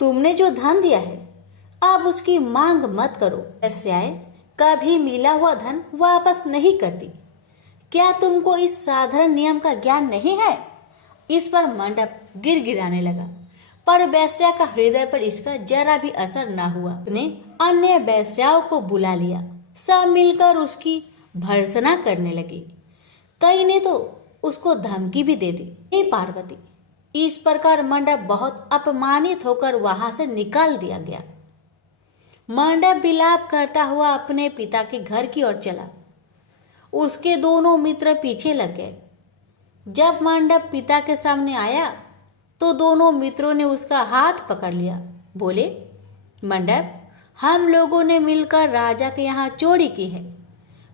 तुमने जो धन दिया है अब उसकी मांग मत करो। वेश्याएं कभी मिला हुआ धन वापस नहीं करती। क्या तुमको इस साधारण नियम का ज्ञान नहीं है? इस पर मंडप गिड़गिड़ाने लगा, पर वेश्या का हृदय पर इसका जरा भी असर न हुआ। उसने अन्य वेश्याओं को बुला लिया। सब मिलकर उसकी भर्त्सना करने लगी। कई ने तो उसको धमकी भी दे दी। हे पार्वती! इस प्रकार मंडप बहुत अपमानित होकर वहां से निकाल दिया गया। मंडप विलाप करता हुआ अपने पिता के घर की ओर चला। उसके दोनों मित्र पीछे लग गए। जब मंडप पिता के सामने आया तो दोनों मित्रों ने उसका हाथ पकड़ लिया। बोले, मंडप, हम लोगों ने मिलकर राजा के यहाँ चोरी की है,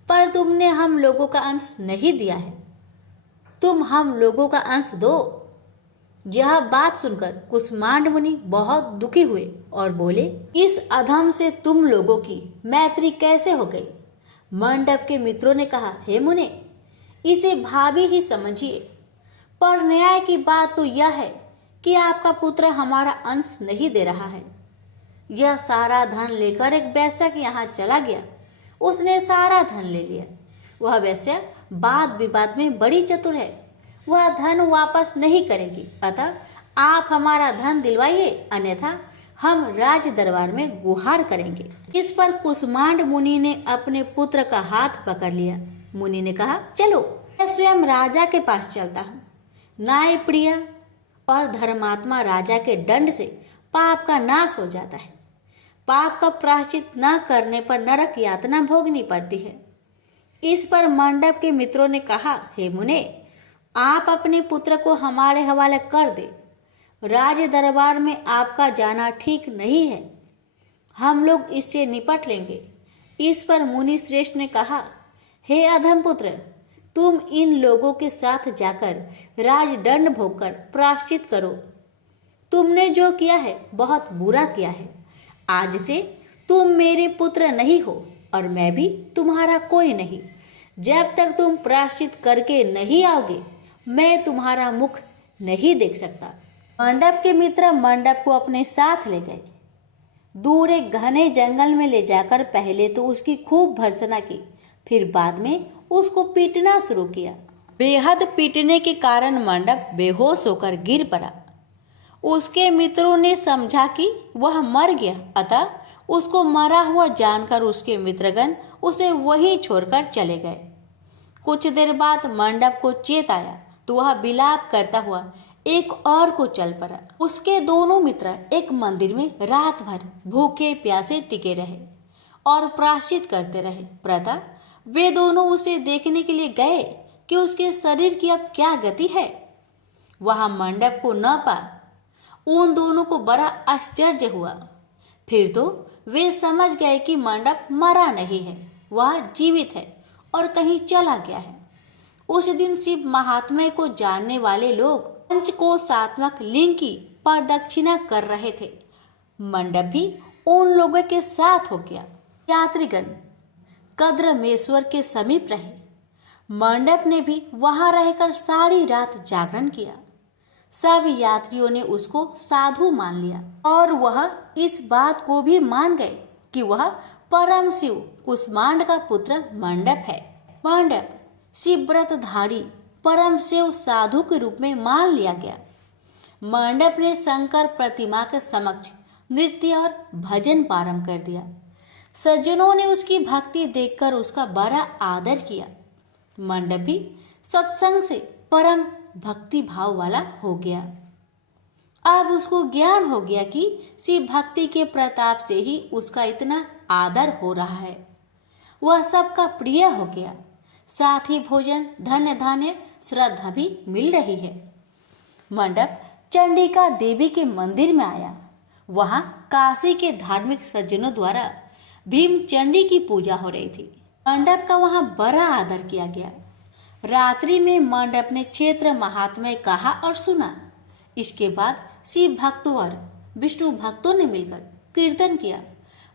पर तुमने हम लोगों का अंश नहीं दिया है। तुम हम लोगों का अंश दो। यह बात सुनकर कुष्मांड मुनि बहुत दुखी हुए और बोले, इस अधम से तुम लोगों की मैत्री कैसे हो गई? मंडप के मित्रों ने कहा, हे मुने, इसे भाभी ही समझिए, पर न्याय की बात तो यह है कि आपका पुत्र हमारा अंश नहीं दे रहा है। यह सारा धन लेकर एक वेश्या के यहाँ चला गया। उसने सारा धन ले लिया। वह वेश्या वाद विवाद में बड़ी चतुर है। वह धन वापस नहीं करेगी। अतः आप हमारा धन दिलवाइए, अन्यथा हम राज दरबार में गुहार करेंगे। इस पर कुष्मांड मुनि ने अपने पुत्र का हाथ पकड़ लिया। मुनि ने कहा, चलो मैं स्वयं राजा के पास चलता हूँ। न्याय प्रिय और धर्मात्मा राजा के दंड से पाप का नाश हो जाता है। पाप का प्रायश्चित न करने पर नरक यातना भोगनी पड़ती है। इस पर मंडप के मित्रों ने कहा, हे मुने, आप अपने पुत्र को हमारे हवाले कर दे। राज दरबार में आपका जाना ठीक नहीं है। हम लोग इससे निपट लेंगे। इस पर मुनि श्रेष्ठ ने कहा, हे अधम पुत्र, तुम इन लोगों के साथ जाकर राजदंड भोगकर प्रायश्चित करो। तुमने जो किया है बहुत बुरा किया है। आज से तुम मेरे पुत्र नहीं हो और मैं भी तुम्हारा कोई नहीं। जब तक तुम प्रायश्चित करके नहीं आओगे, मैं तुम्हारा मुख नहीं देख सकता। मंडप के मित्र मंडप को अपने साथ ले गए। दूर एक घने जंगल में ले जाकर पहले तो उसकी खूब भर्त्सना की, फिर बाद में उसको पीटना शुरू किया। बेहद पीटने के कारण मंडप बेहोश होकर गिर पड़ा। उसके मित्रों ने समझा कि वह मर गया, अतः उसको मरा हुआ जानकर उसके मित्रगण उसे वहीं छोड़कर चले गए। कुछ देर बाद मंडप को चेत आया तो वह विलाप करता हुआ एक और को चल पड़ा। उसके दोनों मित्र एक मंदिर में रात भर भूखे प्यासे टिके रहे और प्रायश्चित करते रहे। प्रातः वे दोनों उसे देखने के लिए गए कि उसके शरीर की अब क्या गति है। वहां मंडप को न पा उन दोनों को बड़ा आश्चर्य हुआ। फिर तो वे समझ गए कि मंडप मरा नहीं है, वह जीवित है और कहीं चला गया है। उस दिन शिव महात्म्य को जानने वाले लोग पंचकोशात्मक लिंग की प्रदक्षिणा कर रहे थे। मंडप भी उन लोगों के साथ हो गया। यात्रीगण कद्रमेश्वर के समीप रहे। मंडप ने भी वहां रहकर सारी रात जागरण किया। सब यात्रियों ने उसको साधु मान लिया और वह इस बात को भी मान गए कि वह परम शिव कुष्मांड का पुत्र मंडप है। मंडप शिवव्रतधारी परम शिव साधु के रूप में मान लिया गया। मंडप ने शंकर प्रतिमा के समक्ष नृत्य और भजन प्रारंभ कर दिया। सज्जनों ने उसकी भक्ति देखकर उसका बड़ा आदर किया। मंडप भी सत्संग से परम भक्ति भाव वाला हो गया। अब उसको ज्ञान हो गया कि शिव भक्ति के प्रताप से ही उसका इतना आदर हो रहा है। वह सबका प्रिय हो गया। साथ ही भोजन, धन्य धान्य, श्रद्धा भी मिल रही है। मंडप चंडिका देवी के मंदिर में आया। वहां काशी के धार्मिक सज्जनों द्वारा भीम चंडी की पूजा हो रही थी। मंडप का वहां बड़ा आदर किया गया। रात्रि में मंडप ने क्षेत्र महात्म्य कहा और सुना। इसके बाद शिव भक्तों और विष्णु भक्तों ने मिलकर कीर्तन किया।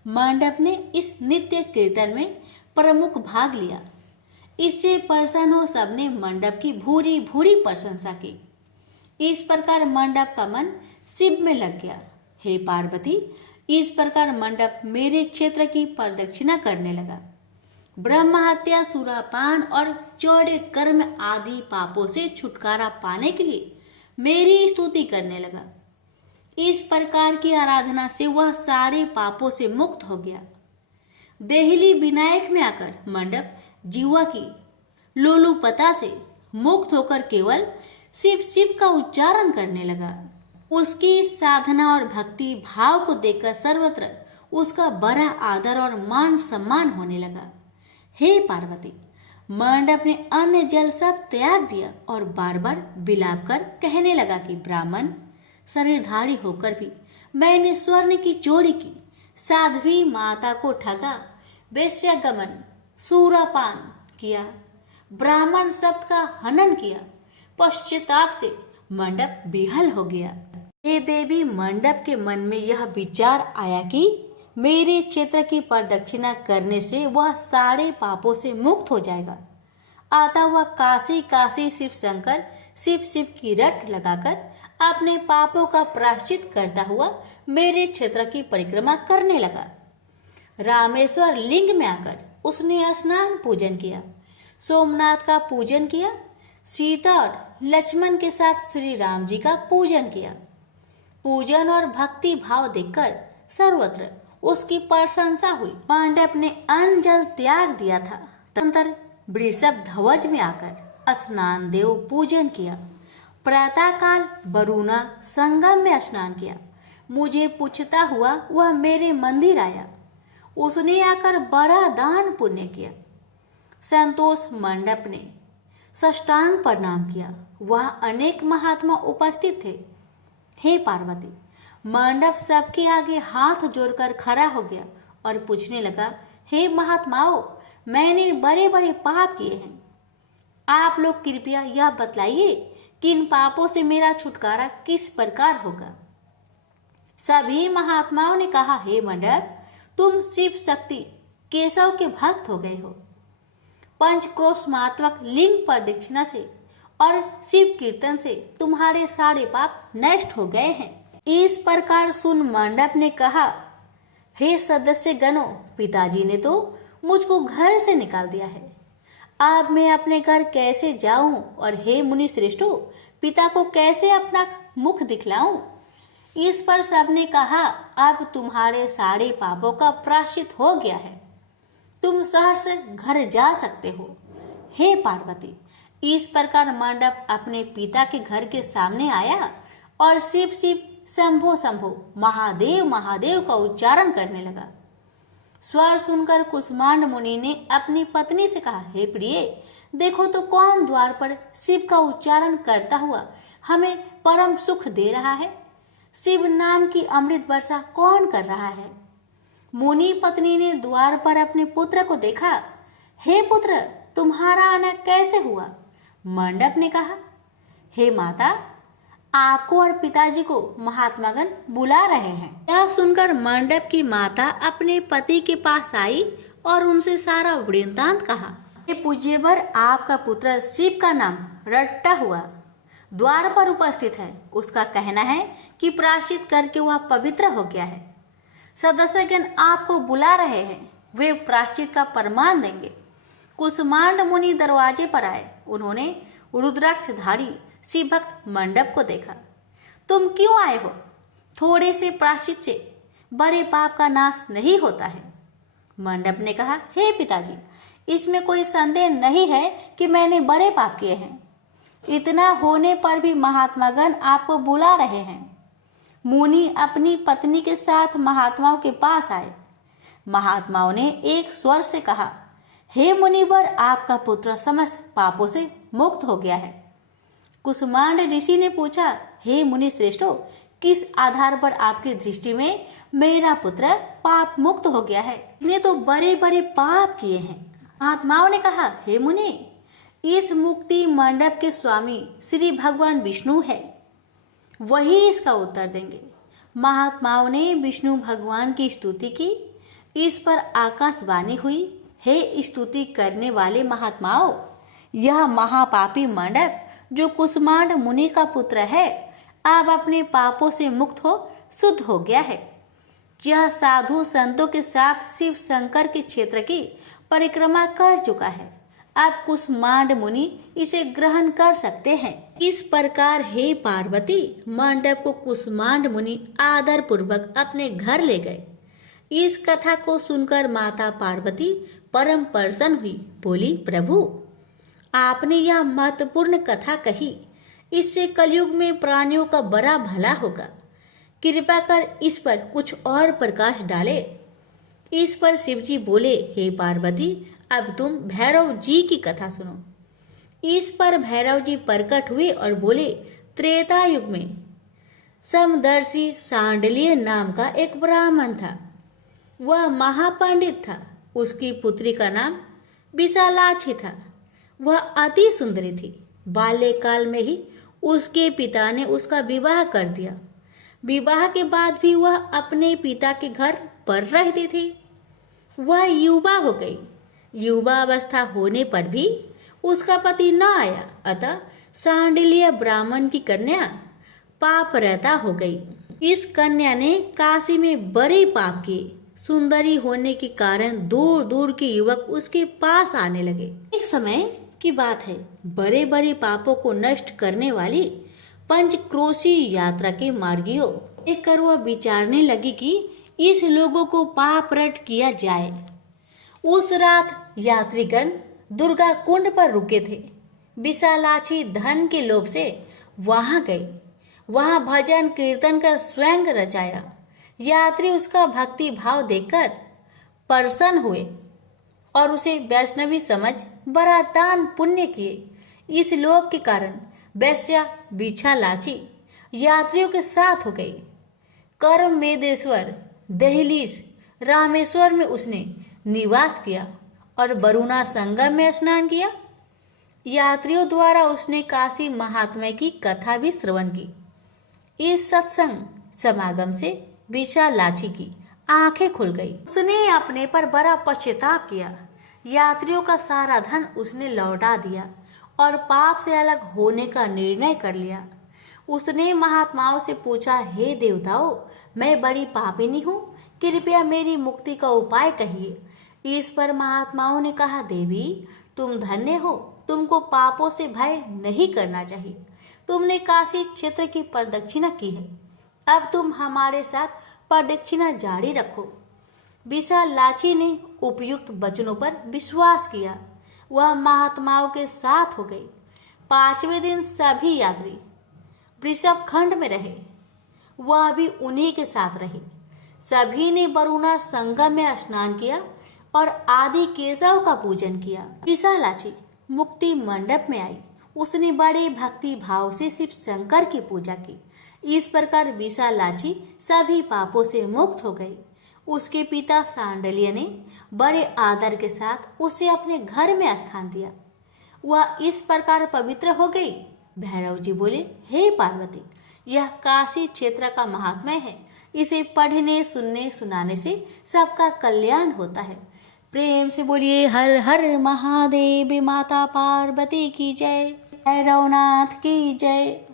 मंडप ने इस नित्य कीर्तन में प्रमुख भाग लिया। इससे प्रसन्न हो सबने मंडप की भूरी भूरी प्रशंसा की। इस प्रकार मंडप का मन शिव में लग गया। हे पार्वती, इस प्रकार मंडप मेरे क्षेत्र की प्रदक्षिणा करने लगा। ब्रह्म हत्या, सुरापान और चौड़े कर्म आदि पापों से छुटकारा पाने के लिए मेरी स्तुति करने लगा। इस प्रकार की आराधना से वह सारे पापों से मुक्त हो गया। देहली विनायक में आकर मंडप जीवा की लोलुपता से मुक्त होकर केवल शिव शिव का उच्चारण करने लगा। उसकी साधना और भक्ति भाव को देखकर सर्वत्र उसका बड़ा आदर और मान सम्मान होने लगा। हे पार्वती, मंडप ने अन्न जल सब त्याग दिया और बार बार बिलाप कर कहने लगा कि ब्राह्मण शरीरधारी होकर भी मैंने स्वर्ण की चोरी की, साध्वी माता को ठगा, वेश्यागमन, सूरापान किया, ब्राह्मण शब्द का हनन किया। पश्चाताप से मंडप बेहाल हो गया। हे देवी, मंडप के मन में यह विचार आया कि मेरे क्षेत्र की प्रदक्षिणा करने से वह सारे पापों से मुक्त हो जाएगा। अतः वह काशी काशी शिव शंकर शिव शिव की रट लगाकर अपने पापों का प्रायश्चित करता हुआ मेरे क्षेत्र की परिक्रमा करने लगा। रामेश्वर लिंग में आकर उसने स्नान पूजन किया, सोमनाथ का पूजन किया, सीता और लक्ष्मण के साथ श्री राम जी का पूजन किया। पूजन और भक्ति भाव देखकर सर्वत्र उसकी प्रशंसा हुई। मंडप ने अन्न जल त्याग दिया था। तदनंतर वृषभ ध्वज में आकर स्नान देव पूजन किया। प्रातः काल वरुणा संगम में स्नान किया। मुझे पूछता हुआ वह मेरे मंदिर आया। उसने आकर बड़ा दान पुण्य किया। संतोष मंडप ने साष्टांग प्रणाम किया। वह अनेक महात्मा उपस्थित थे। हे पार्वती, मंडप सबके आगे हाथ जोड़कर खड़ा हो गया और पूछने लगा, हे महात्माओं, मैंने बड़े बड़े पाप किए हैं। आप लोग कृपया यह बतलाइए कि इन पापों से मेरा छुटकारा किस प्रकार होगा। सभी महात्माओं ने कहा, हे मंडप, तुम शिव शक्ति केशव के भक्त हो गए हो। पंचक्रोशमात्मक लिंग प्रदक्षिणा से और शिव कीर्तन से तुम्हारे सारे पाप नष्ट हो गए हैं। इस प्रकार सुन मंडप ने कहा, हे सदस्य गणों, पिताजी ने तो मुझको घर से निकाल दिया है। अब मैं अपने घर कैसे जाऊं और हे मुनि श्रेष्ठों, पिता को कैसे अपना मुख दिखलाऊं। इस पर सबने कहा, अब तुम्हारे सारे पापों का प्रायश्चित हो गया है, तुम सहर्ष घर जा सकते हो। हे पार्वती, इस प्रकार मंडप अपने पिता के घर के सामने आया और शिव शिव शंभो शंभो महादेव महादेव का उच्चारण करने लगा। स्वर सुनकर कुष्मांड मुनि ने अपनी पत्नी से कहा, हे प्रिय, देखो तो कौन द्वार पर शिव का उच्चारण करता हुआ हमें परम सुख दे रहा है। शिव नाम की अमृत वर्षा कौन कर रहा है। मुनि पत्नी ने द्वार पर अपने पुत्र को देखा। हे पुत्र, तुम्हारा आना कैसे हुआ। मंडप ने कहा, हे माता, आपको और पिताजी को महात्मागण बुला रहे हैं। यह सुनकर मंडप की माता अपने पति के पास आई और उनसे सारा वृत्तांत कहा। हे पूज्यवर, आपका पुत्र शिव का नाम रट्टा हुआ द्वार पर उपस्थित है। उसका कहना है कि प्रायश्चित करके वह पवित्र हो गया है। सदस्यगण आपको बुला रहे हैं, वे प्रायश्चित का प्रमाण देंगे। कुष्मांड मुनि दरवाजे पर आए। उन्होंने रुद्राक्षधारी शिव भक्त मंडप को देखा। तुम क्यों आए हो। थोड़े से प्रायश्चित से बड़े पाप का नाश नहीं होता है। मंडप ने कहा, हे पिताजी, इसमें कोई संदेह नहीं है कि मैंने बड़े पाप किए हैं। इतना होने पर भी महात्मागण आपको बुला रहे हैं। मुनि अपनी पत्नी के साथ महात्माओं के पास आए। महात्माओं ने एक स्वर से कहा, हे मुनिवर, आपका पुत्र समस्त पापों से मुक्त हो गया है। कुष्मांड ऋषि ने पूछा, हे मुनि श्रेष्ठों, किस आधार पर आपकी दृष्टि में मेरा पुत्र पाप मुक्त हो गया है। इसने तो बड़े बड़े पाप किए हैं। महात्माओं ने कहा, हे मुनि, इस मुक्ति मंडप के स्वामी श्री भगवान विष्णु है, वही इसका उत्तर देंगे। महात्माओं ने विष्णु भगवान की स्तुति की। इस पर आकाशवाणी हुई, हे स्तुति करने वाले महात्माओं, यह महापापी मंडप जो कुसमांड मुनि का पुत्र है अब अपने पापों से मुक्त हो शुद्ध हो गया है। यह साधु संतों के साथ शिव शंकर के क्षेत्र की परिक्रमा कर चुका है। अब कुसमांड मुनि इसे ग्रहण कर सकते हैं। इस प्रकार हे पार्वती, मंडप को कुसमांड मुनि आदर पूर्वक अपने घर ले गए। इस कथा को सुनकर माता पार्वती परम प्रसन्न हुई, बोली, प्रभु आपने यह महत्वपूर्ण कथा कही, इससे कलयुग में प्राणियों का बड़ा भला होगा। कृपा कर इस पर कुछ और प्रकाश डाले। इस पर शिवजी बोले, हे पार्वती, अब तुम भैरव जी की कथा सुनो। इस पर भैरव जी प्रकट हुए और बोले, त्रेता युग में समदर्शी सांडलिय नाम का एक ब्राह्मण था। वह महापंडित था। उसकी पुत्री का नाम विशालाक्षी था। वह अति सुंदरी थी। बाल्यकाल में ही उसके पिता ने उसका विवाह कर दिया। विवाह के बाद भी वह अपने पिता के घर पर रहती थी। वह युवा हो गई। युवावस्था होने पर भी उसका पति न आया, अतः सांडिल्य ब्राह्मण की कन्या पापरता हो गई। इस कन्या ने काशी में बड़े पाप किए। सुंदरी होने के कारण दूर दूर के युवक उसके पास आने लगे। एक समय की बात है, बड़े बड़े पापों को नष्ट करने वाली पंचक्रोशी यात्रा के मार्गियों देखकर वह विचारने लगी कि इस लोगों को पाप रट किया जाए। उस रात यात्रीगण दुर्गा कुंड पर रुके थे। विशालाक्षी धन के लोभ से वहां गई। वहां भजन कीर्तन का स्वयं रचाया। यात्री उसका भक्ति भाव देखकर प्रसन्न हुए और उसे वैष्णवी समझ बड़ा दान पुण्य किए। इस लोभ के कारण वैश्या विशालाक्षी यात्रियों के साथ हो गई। कर्म मेदेश्वर दहलीज रामेश्वर में उसने निवास किया और वरुणा संगम में स्नान किया। यात्रियों द्वारा उसने काशी महात्म्य की कथा भी श्रवण की। इस सत्संग समागम से विशालाक्षी की आंखें खुल गई। उसने अपने पर बड़ा पश्चाताप किया। यात्रियों का सारा धन उसने लौटा दिया और पाप से अलग होने का निर्णय कर लिया। उसने महात्माओं से पूछा, हे देवताओं, मैं बड़ी पापिनी हूँ, कृपया मेरी मुक्ति का उपाय कहिए। इस पर महात्माओं ने कहा, देवी तुम धन्य हो, तुमको पापों से भय नहीं करना चाहिए। तुमने काशी क्षेत्र की प्रदक्षिणा की है, अब तुम हमारे साथ प्रदक्षिणा जारी रखो। विशालाक्षी ने उपयुक्त वचनों पर विश्वास किया। वह महात्माओं के साथ हो गई। 5वें दिन सभी यात्री वृषभ खंड में रहे। वह भी उन्हीं के साथ रहे। सभी ने वरुणा संगम में स्नान किया और आदि केशव का पूजन किया। विशालाक्षी मुक्ति मंडप में आई। उसने बड़े भक्ति भाव से शिव शंकर की पूजा की। इस प्रकार विशालाक्षी सभी पापों से मुक्त हो गई। उसके पिता सांडल्य ने बड़े आदर के साथ उसे अपने घर में स्थान दिया। वह इस प्रकार पवित्र हो गई। भैरव जी बोले, हे पार्वती, यह काशी क्षेत्र का महात्म्य है। इसे पढ़ने सुनने सुनाने से सबका कल्याण होता है। प्रेम से बोलिए हर हर महादेव। माता पार्वती की जय। भैरवनाथ की जय।